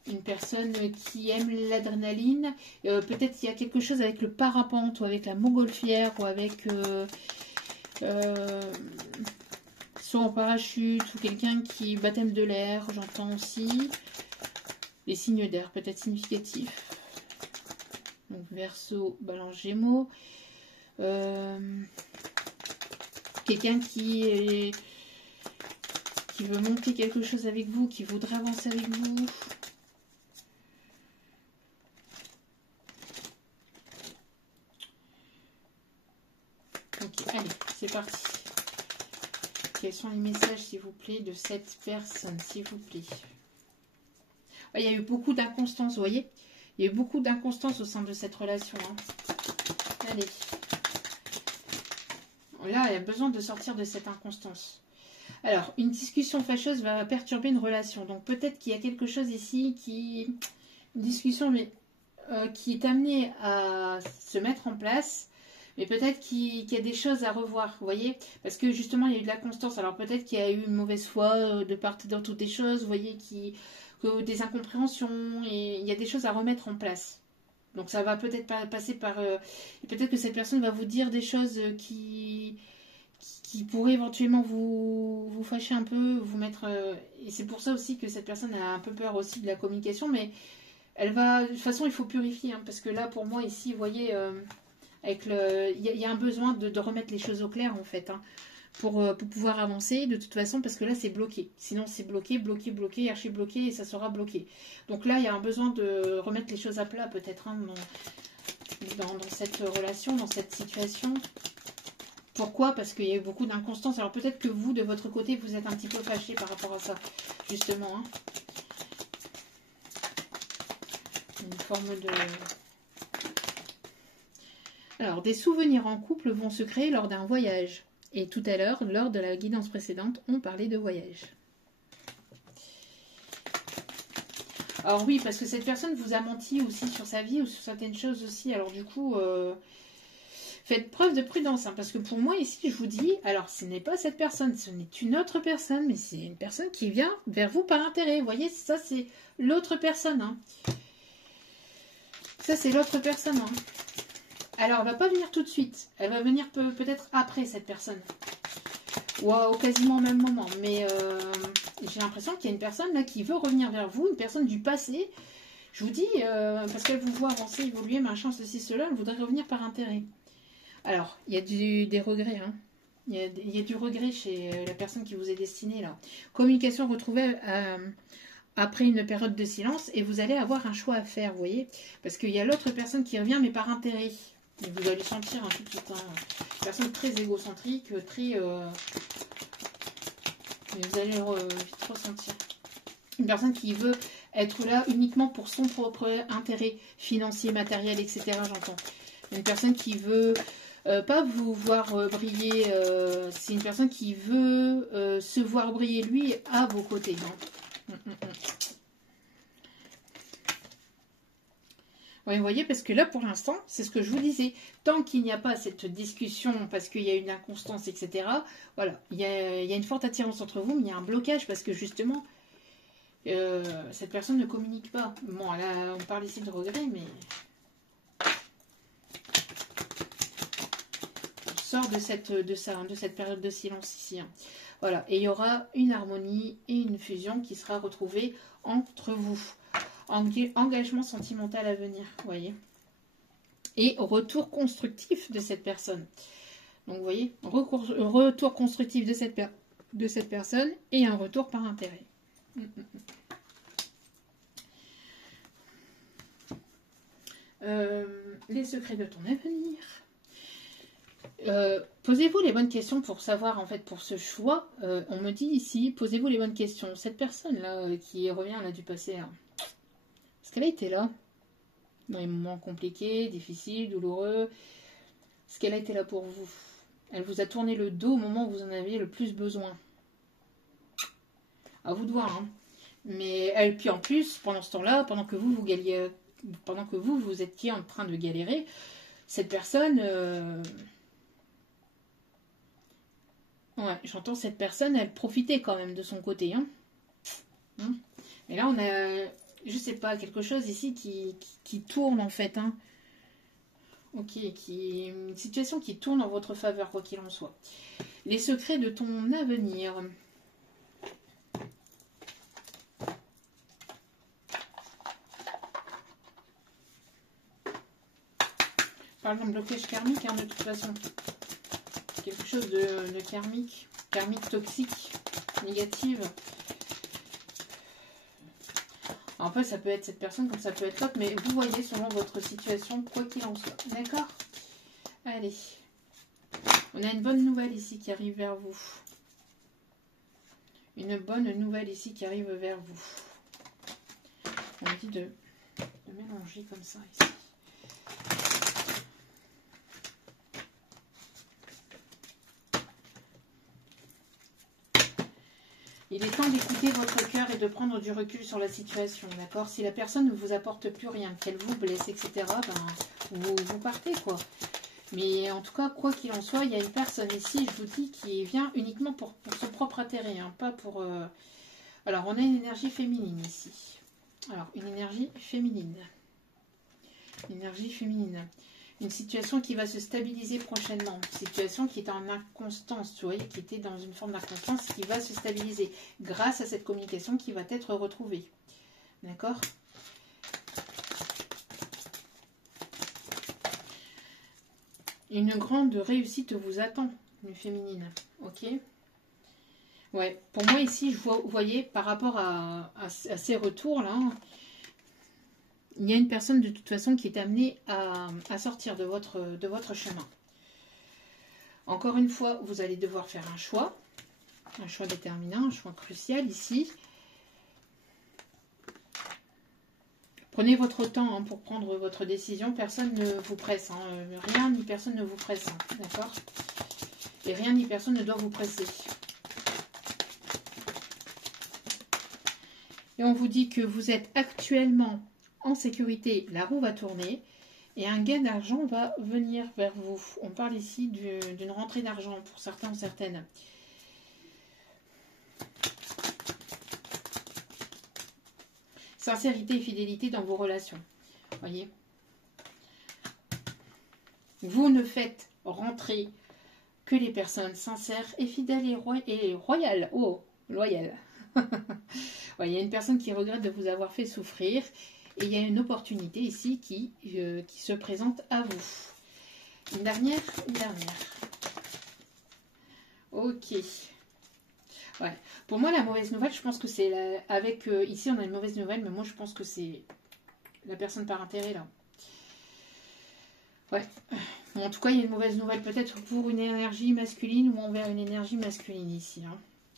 Une personne qui aime l'adrénaline, peut-être qu'il y a quelque chose avec le parapente ou avec la montgolfière ou avec soit en parachute ou quelqu'un qui baptême de l'air, j'entends aussi. Les signes d'air, peut-être significatifs. Donc, Verseau, Balance, Gémeaux. Quelqu'un qui veut monter quelque chose avec vous, qui voudrait avancer avec vous. Ok, allez, c'est parti. Quels sont les messages, s'il vous plaît, de cette personne, s'il vous plaît? Il y a eu beaucoup d'inconstance, vous voyez? Il y a eu beaucoup d'inconstance au sein de cette relation. Hein. Allez. Là, il y a besoin de sortir de cette inconstance. Alors, une discussion fâcheuse va perturber une relation. Donc, peut-être qu'il y a quelque chose ici une discussion mais, qui est amenée à se mettre en place. Mais peut-être qu'il y a des choses à revoir, vous voyez? Parce que justement, il y a eu de la constance. Alors, peut-être qu'il y a eu une mauvaise foi de part dans toutes les choses, vous voyez, que des incompréhensions, et il y a des choses à remettre en place. Donc ça va peut-être passer par... peut-être que cette personne va vous dire des choses qui pourraient éventuellement vous fâcher un peu, vous mettre... et c'est pour ça aussi que cette personne a un peu peur aussi de la communication, mais elle va... De toute façon, il faut purifier, hein, parce que là, pour moi, ici, vous voyez, avec il y a un besoin de remettre les choses au clair, en fait, hein, pour pouvoir avancer, de toute façon, parce que là, c'est bloqué. Sinon, c'est bloqué, archi bloqué, et ça sera bloqué. Donc là, il y a un besoin de remettre les choses à plat, peut-être, hein, dans cette relation, dans cette situation. Pourquoi? Parce qu'il y a eu beaucoup d'inconstance. Alors peut-être que vous, de votre côté, vous êtes un petit peu fâché par rapport à ça, justement. Hein. Une forme de... Alors, des souvenirs en couple vont se créer lors d'un voyage. Et tout à l'heure, lors de la guidance précédente, on parlait de voyage. Alors oui, parce que cette personne vous a menti aussi sur sa vie ou sur certaines choses aussi. Alors du coup, faites preuve de prudence. Hein, parce que pour moi, ici, je vous dis, alors ce n'est pas cette personne, ce n'est une autre personne, mais c'est une personne qui vient vers vous par intérêt. Vous voyez, ça c'est l'autre personne. Hein. Ça c'est l'autre personne. Hein. Alors, elle va pas venir tout de suite. Elle va venir peut-être après cette personne. Ou au quasiment au même moment. Mais j'ai l'impression qu'il y a une personne là qui veut revenir vers vous, une personne du passé. Je vous dis, parce qu'elle vous voit avancer, évoluer, machin, ceci, cela, elle voudrait revenir par intérêt. Alors, il y a des regrets. Hein. Il y a du regret chez la personne qui vous est destinée là. Communication retrouvée après une période de silence et vous allez avoir un choix à faire, vous voyez. Parce qu'il y a l'autre personne qui revient, mais par intérêt. Et vous allez sentir tout de suite, hein, une personne très égocentrique, très... mais vous allez vite ressentir. Une personne qui veut être là uniquement pour son propre intérêt financier, matériel, etc. J'entends. Une personne qui veut pas vous voir briller. C'est une personne qui veut se voir briller lui à vos côtés. Hein. Oui, vous voyez, parce que là, pour l'instant, c'est ce que je vous disais. Tant qu'il n'y a pas cette discussion, parce qu'il y a une inconstance, etc., voilà, il y a une forte attirance entre vous, mais il y a un blocage, parce que justement, cette personne ne communique pas. Bon, là, on parle ici de regret, mais... On sort de cette période de silence ici. Hein. Voilà, et il y aura une harmonie et une fusion qui sera retrouvée entre vous. Engagement sentimental à venir, vous voyez. Et retour constructif de cette personne. Donc, vous voyez, retour constructif de cette personne et un retour par intérêt. Les secrets de ton avenir. Posez-vous les bonnes questions pour savoir, en fait, pour ce choix. On me dit ici, posez-vous les bonnes questions. Cette personne-là qui revient là du passé, hein, est-ce qu'elle a été là dans les moments compliqués, difficiles, douloureux? Est-ce qu'elle a été là pour vous? Elle vous a tourné le dos au moment où vous en aviez le plus besoin. À vous de voir. Hein. Mais elle, puis en plus, pendant ce temps-là, pendant que vous étiez en train de galérer, cette personne... Ouais, j'entends cette personne, elle profitait quand même de son côté. Hein. Et là, on a... Je sais pas, quelque chose ici qui tourne en fait. Hein. Ok, une situation qui tourne en votre faveur, quoi qu'il en soit. Les secrets de ton avenir. Par exemple, blocage karmique, hein, de toute façon. Quelque chose de karmique toxique, négative. Après, ça peut être cette personne comme ça peut être l'autre, mais vous voyez selon votre situation, quoi qu'il en soit. D'accord? Allez. On a une bonne nouvelle ici qui arrive vers vous. Une bonne nouvelle ici qui arrive vers vous. On me dit de mélanger comme ça ici. Il est temps d'écouter votre cœur et de prendre du recul sur la situation, d'accord? Si la personne ne vous apporte plus rien, qu'elle vous blesse, etc., ben, vous partez, quoi. Mais en tout cas, quoi qu'il en soit, il y a une personne ici, je vous dis, qui vient uniquement pour son propre intérêt, hein, pas pour Alors, on a une énergie féminine ici. Alors, une énergie féminine. Une énergie féminine. Une situation qui va se stabiliser prochainement. Une situation qui est en inconstance, vous voyez, qui était dans une forme d'inconstance, qui va se stabiliser grâce à cette communication qui va être retrouvée. D'accord ? Une grande réussite vous attend, une féminine. Ok ? Ouais, pour moi ici, je vois, vous voyez, par rapport à ces retours-là, il y a une personne de toute façon qui est amenée à sortir de votre chemin. Encore une fois, vous allez devoir faire un choix déterminant, un choix crucial ici. Prenez votre temps pour prendre votre décision, personne ne vous presse, rien ni personne ne vous presse, d'accord? Et rien ni personne ne doit vous presser. Et on vous dit que vous êtes actuellement en sécurité, la roue va tourner et un gain d'argent va venir vers vous. On parle ici d'une rentrée d'argent pour certains ou certaines. Sincérité et fidélité dans vos relations. Voyez. Vous ne faites rentrer que les personnes sincères et fidèles et royales. Oh, loyales. Ouais, il y a une personne qui regrette de vous avoir fait souffrir. Et il y a une opportunité ici qui se présente à vous. Une dernière. Ok. Ouais. Pour moi, la mauvaise nouvelle, je pense que c'est avec ici on a une mauvaise nouvelle, mais moi je pense que c'est la personne par intérêt là. Ouais. Bon, en tout cas, il y a une mauvaise nouvelle peut-être pour une énergie masculine ou envers une énergie masculine ici,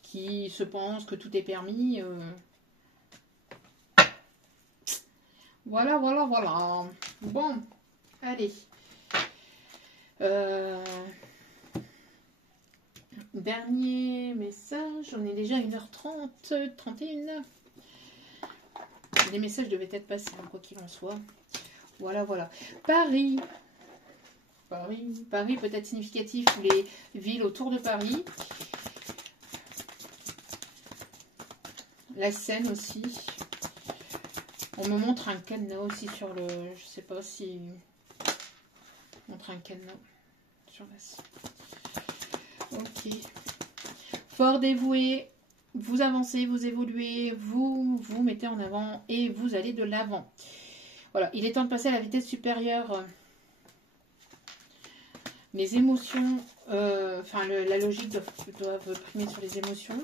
qui se pense que tout est permis. Voilà. Bon, allez. Dernier message, on est déjà à 1h30, 31. Les messages devaient être passés, quoi qu'il en soit. Voilà. Paris peut être significatif, ou les villes autour de Paris. La Seine aussi. On me montre un cadenas aussi sur le... Je sais pas si... On montre un cadenas sur la Seine. Ok. Fort dévoué, vous avancez, vous évoluez, vous vous mettez en avant et vous allez de l'avant. Voilà, il est temps de passer à la vitesse supérieure. Les émotions, la logique doivent primer sur les émotions.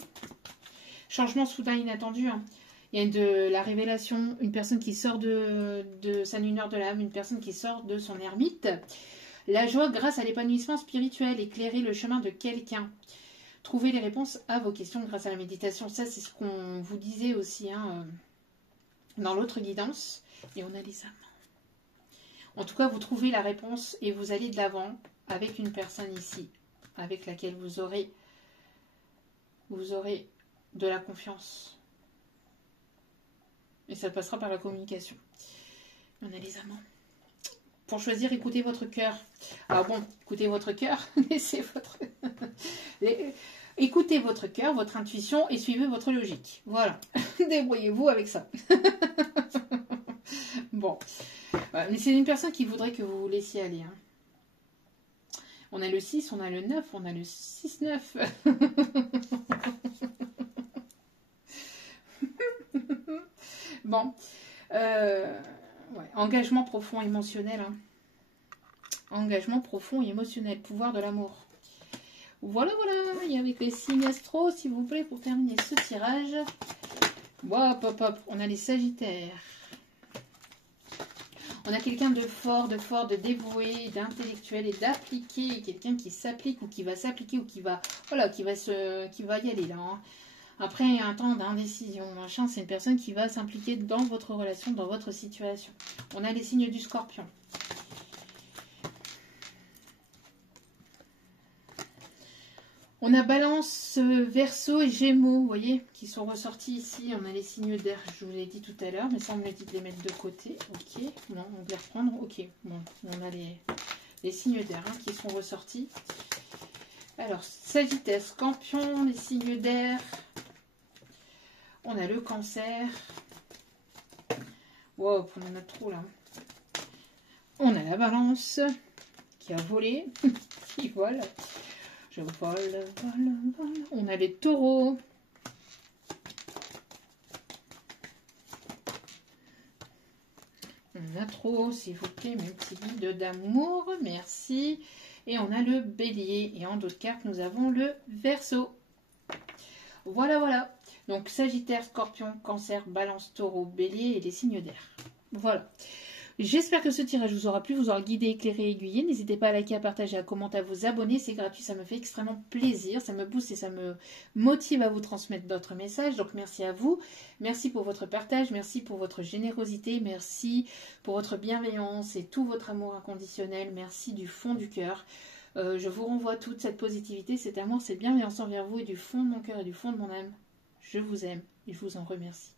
Changement soudain inattendu. Il y a de la révélation, une personne qui sort de sa lumière de l'âme, une personne qui sort de son ermite. La joie grâce à l'épanouissement spirituel, éclairer le chemin de quelqu'un. Trouver les réponses à vos questions grâce à la méditation. Ça, c'est ce qu'on vous disait aussi dans l'autre guidance. Et on a les amants. En tout cas, vous trouvez la réponse et vous allez de l'avant avec une personne ici, avec laquelle vous aurez de la confiance. Et ça passera par la communication. On a les amants. Pour choisir, écoutez votre cœur. Alors bon, écoutez votre cœur, laissez votre... Écoutez votre cœur, votre intuition et suivez votre logique. Voilà, débrouillez-vous avec ça. Bon, mais c'est une personne qui voudrait que vous vous laissiez aller. On a le 6, on a le 9, on a le 6-9. Bon, engagement profond émotionnel. Engagement profond et émotionnel, pouvoir de l'amour. Voilà, et avec les signes astro, s'il vous plaît, pour terminer ce tirage. Hop, on a les sagittaires. On a quelqu'un de fort, de dévoué, d'intellectuel et d'appliqué. Quelqu'un qui s'applique ou qui va s'appliquer ou qui va y aller là. Après un temps d'indécision, machin, c'est une personne qui va s'impliquer dans votre relation, dans votre situation. On a les signes du scorpion. On a Balance, Verseau et Gémeaux, vous voyez, qui sont ressortis ici. On a les signes d'air, je vous l'ai dit tout à l'heure, mais ça on me dit de les mettre de côté. Ok, non, on va les reprendre. Ok, bon, on a les signes d'air qui sont ressortis. Alors, Sagittaire, Scorpion, les signes d'air. On a le Cancer. Wow, on en a trop là. On a la Balance qui a volé, qui vole. Je vole. On a les Taureaux. On a trop, s'il vous plaît, mes petits guides d'amour, merci. Et on a le Bélier. Et en d'autres cartes, nous avons le Verseau. Voilà, voilà. Donc Sagittaire, Scorpion, Cancer, Balance, Taureau, Bélier et les signes d'air. Voilà. J'espère que ce tirage vous aura plu, vous aura guidé, éclairé, aiguillé. N'hésitez pas à liker, à partager, à commenter, à vous abonner. C'est gratuit, ça me fait extrêmement plaisir. Ça me booste et ça me motive à vous transmettre d'autres messages. Donc merci à vous. Merci pour votre partage. Merci pour votre générosité. Merci pour votre bienveillance et tout votre amour inconditionnel. Merci du fond du cœur. Je vous renvoie toute cette positivité, cet amour, cette bienveillance envers vous et du fond de mon cœur et du fond de mon âme. Je vous aime et je vous en remercie.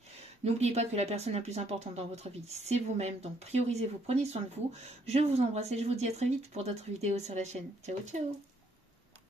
N'oubliez pas que la personne la plus importante dans votre vie, c'est vous-même. Donc priorisez-vous, prenez soin de vous. Je vous embrasse et je vous dis à très vite pour d'autres vidéos sur la chaîne. Ciao, ciao!